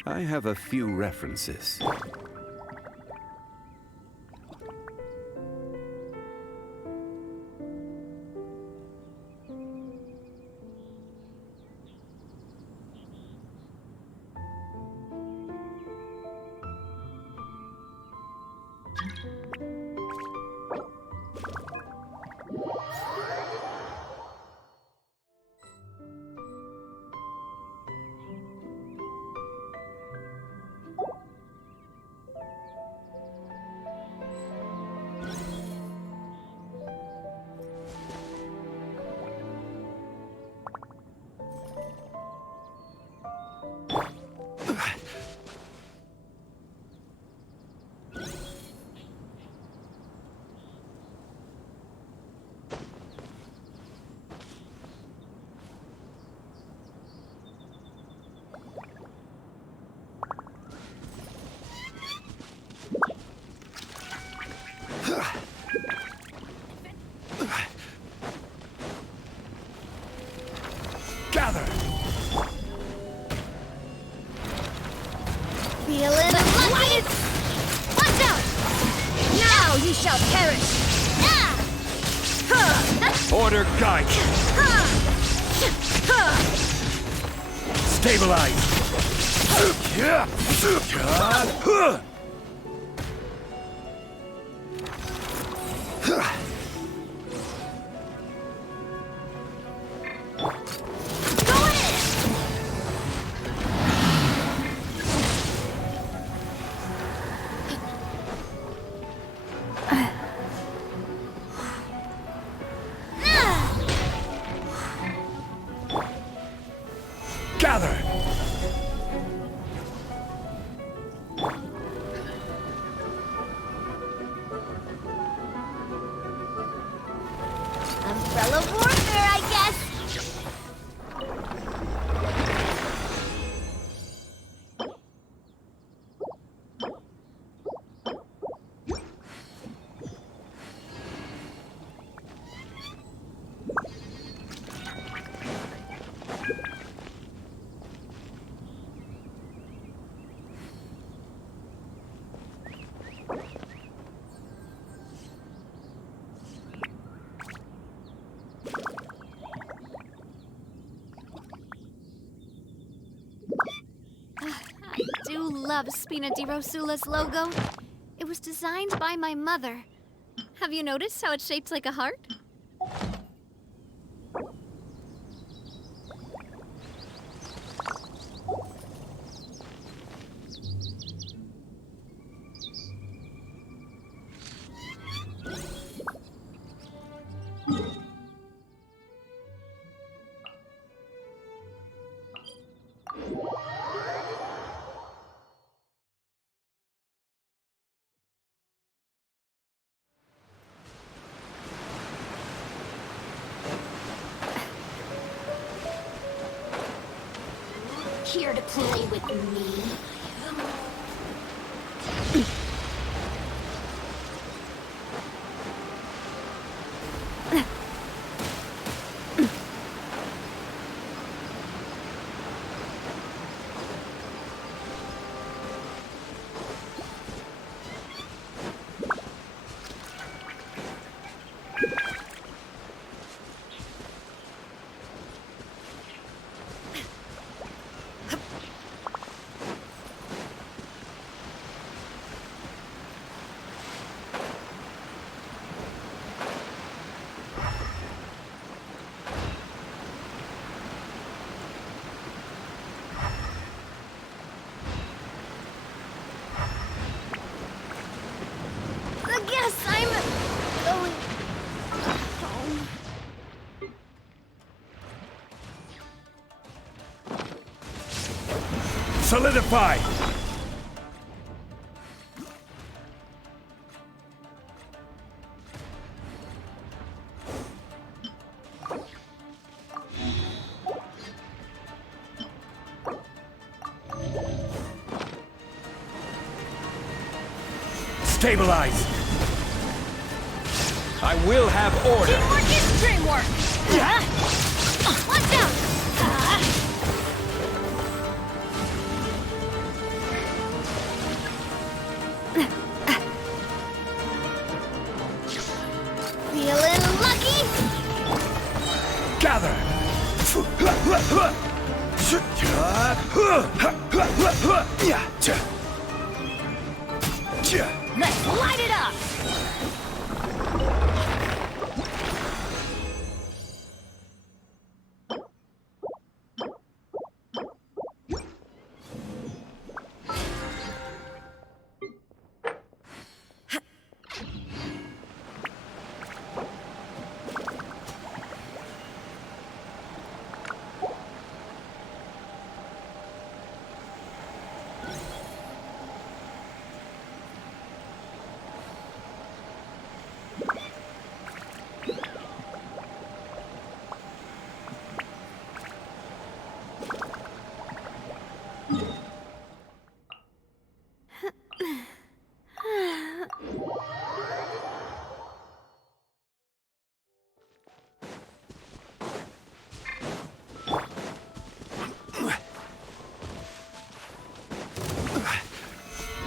I have a few references. Gather! Feel it, light it! Watch out! Now you shall perish! Order guide! Stabilize! Gather! Umbrella warfare, I guess! I do love Spina di Rosula's logo. It was designed by my mother. Have you noticed how it's shaped like a heart? Here to play with me? I guess I'm going home. Solidify! Stabilize! I will have order! Teamwork is dreamwork! Watch out! Feeling lucky? Gather! Let's light it up!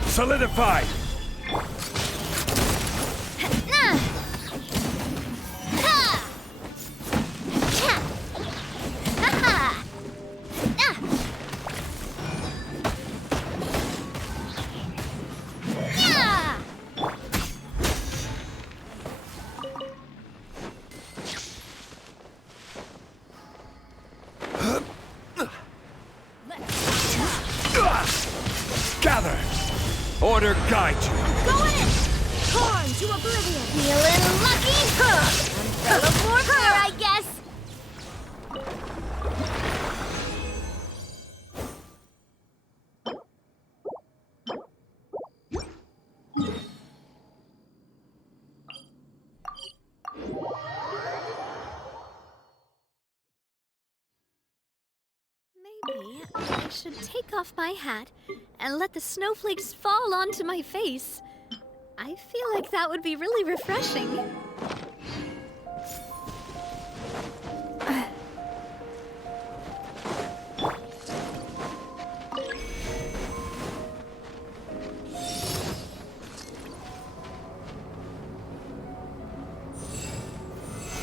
Solidified! Gather! Order guide you! Go in! Torn to oblivion! Feeling lucky? Umbrella warfare, I guess. Maybe I should take off my hat and let the snowflakes fall onto my face. I feel like that would be really refreshing.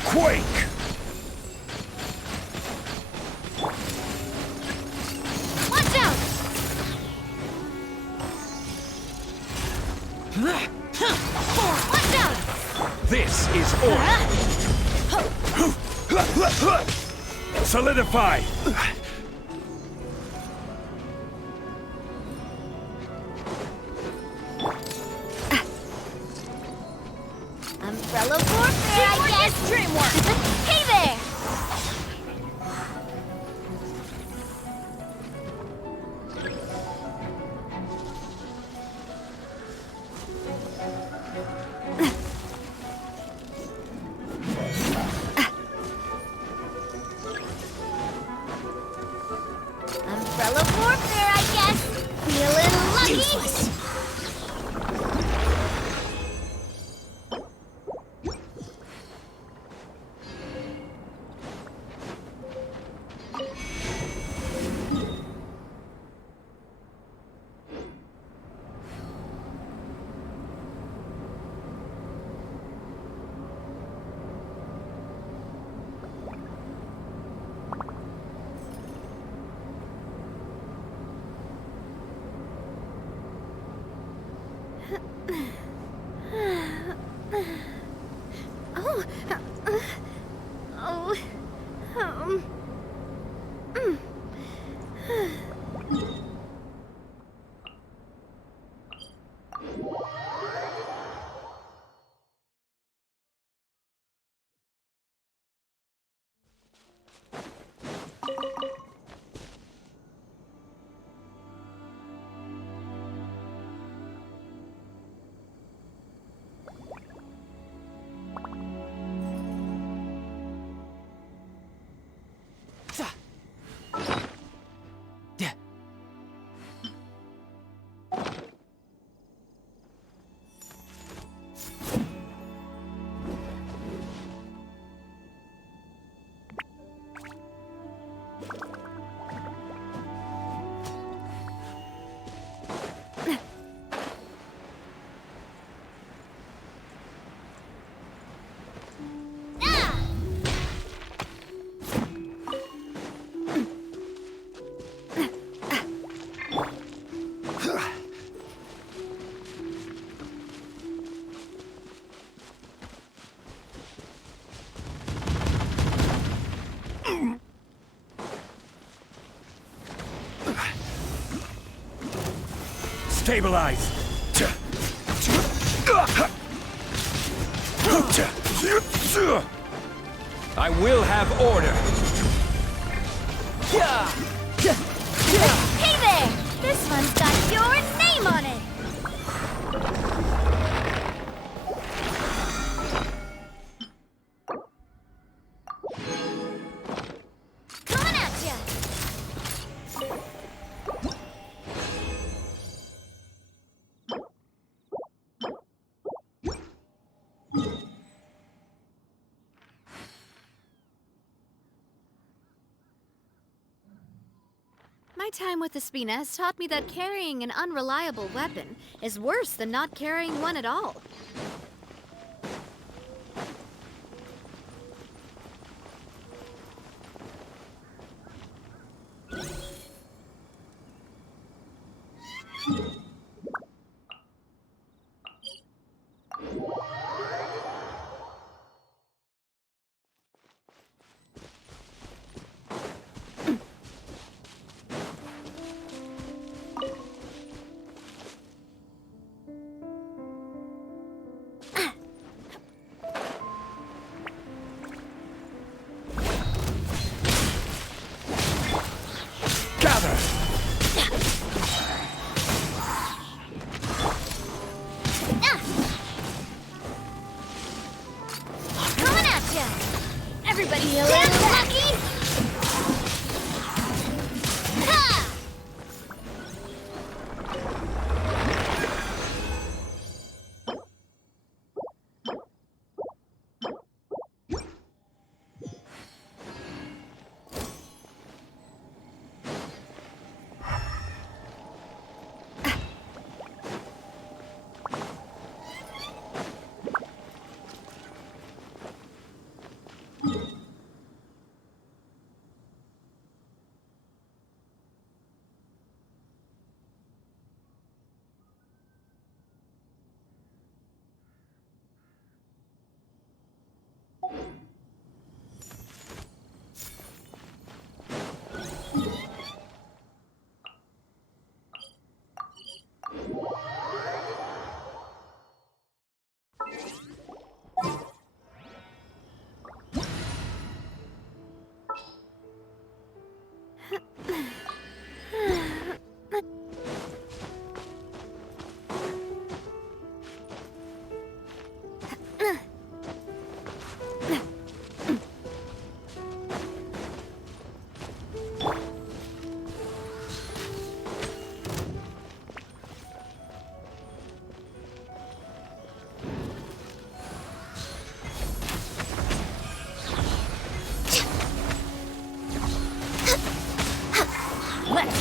Quake! Watch out! Watch out! This is order! Solidify! Umbrella warfare, I guess. Dreamwork! Hey there! Umbrella warfare, I guess. Feeling lucky? Oh, oh, Stabilize! I will have order! Hey there! This one's got your name on it! Coming at ya! My time with the Spina has taught me that carrying an unreliable weapon is worse than not carrying one at all. Everybody stand lucky! Ha!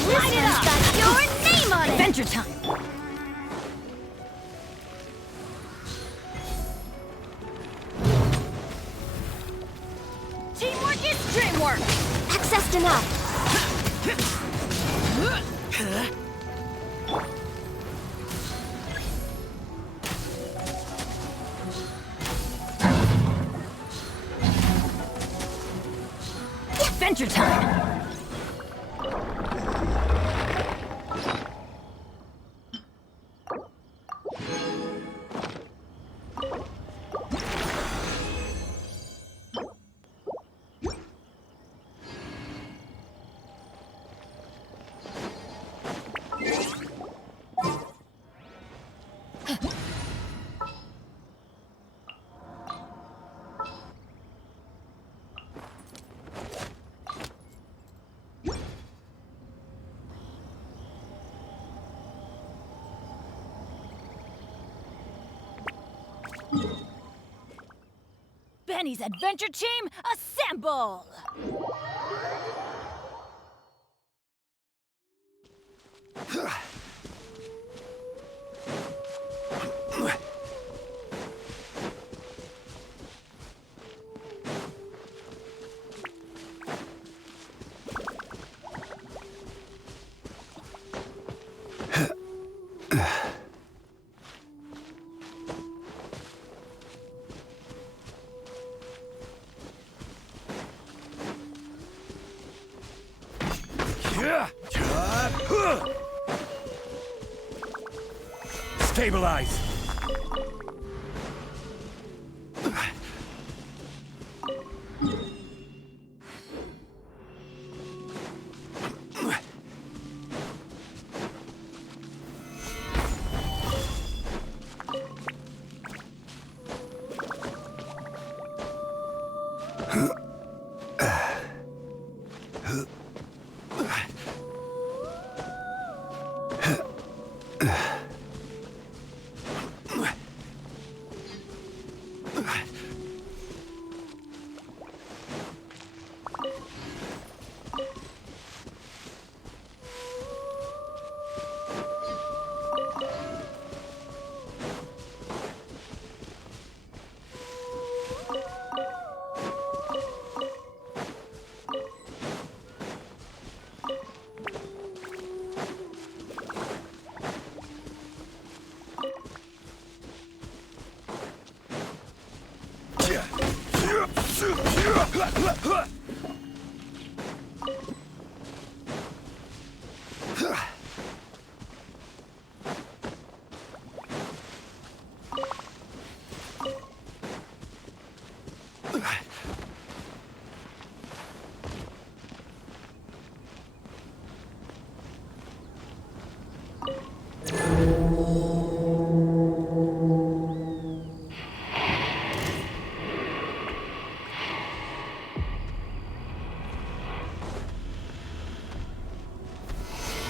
Light it up! Got your name on it! Adventure time! Teamwork is dreamwork! Access denied! Adventure time! Benny's adventure team, assemble! Stabilize!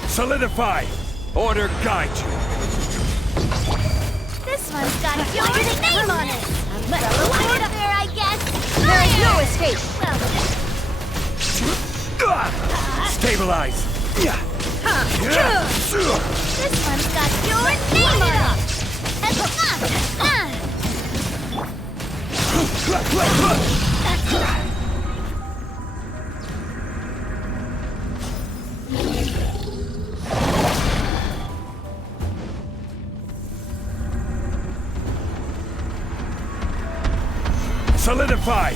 Solidify! Order guide you! This one's got your name on it! Umbrella warfare, I guess! There is no escape! Stabilize! This one's got your name on it! Solidify!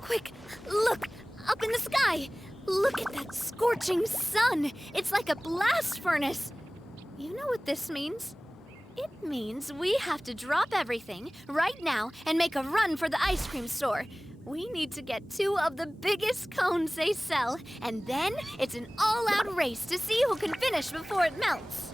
Quick, look! Up in the sky! Look at that scorching sun! It's like a blast furnace! You know what this means? It means we have to drop everything right now and make a run for the ice cream store. We need to get 2 of the biggest cones they sell, and then it's an all-out race to see who can finish before it melts.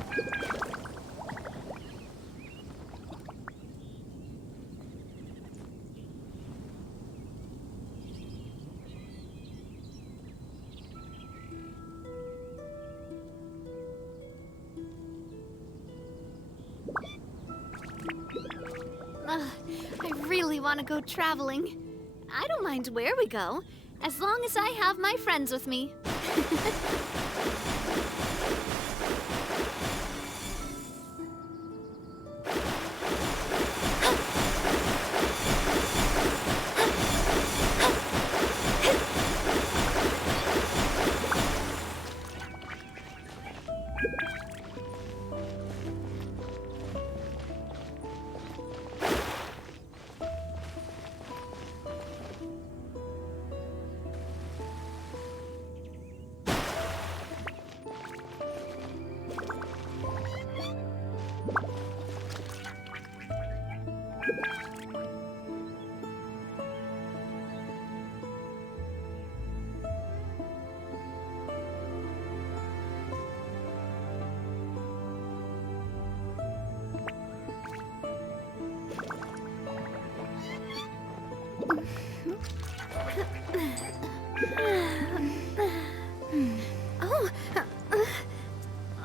I really want to go traveling. I don't mind where we go, as long as I have my friends with me.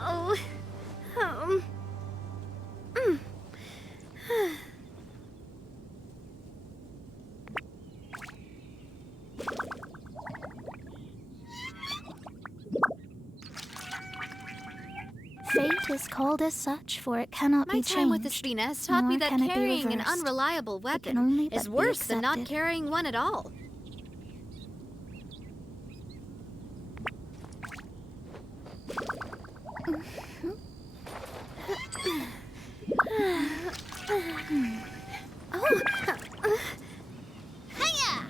Oh. Oh. Mm. Fate is called as such, for it cannot My be time with changed. Espina has taught me nor that can it be carrying an reversed. unreliable It can weapon only is but be worse than not accepted. carrying one at all. Oh. Hiya!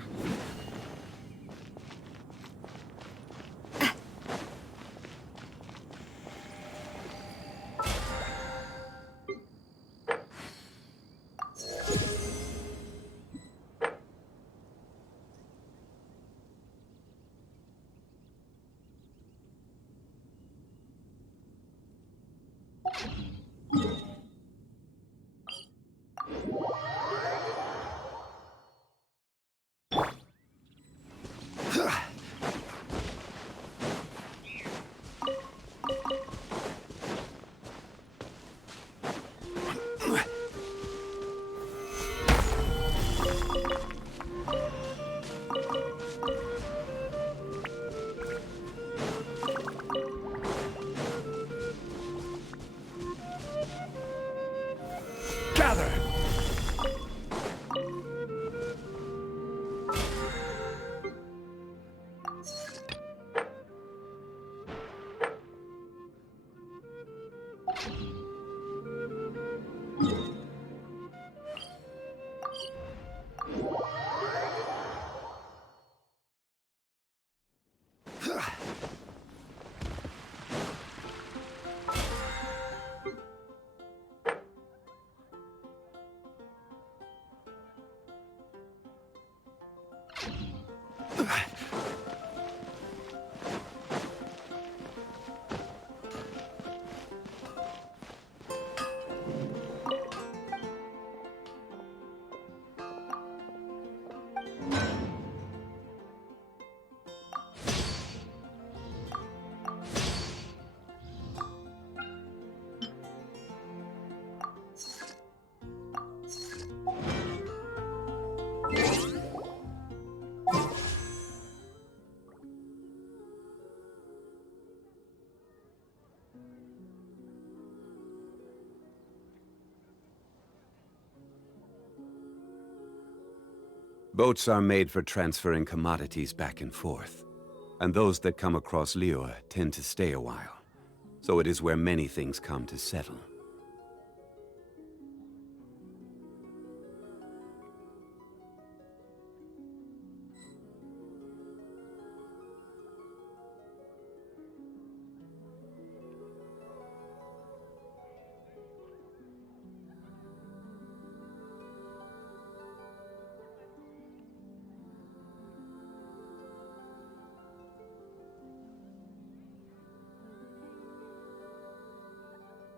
Gather! Boats are made for transferring commodities back and forth, and those that come across Liyue tend to stay a while. So it is where many things come to settle.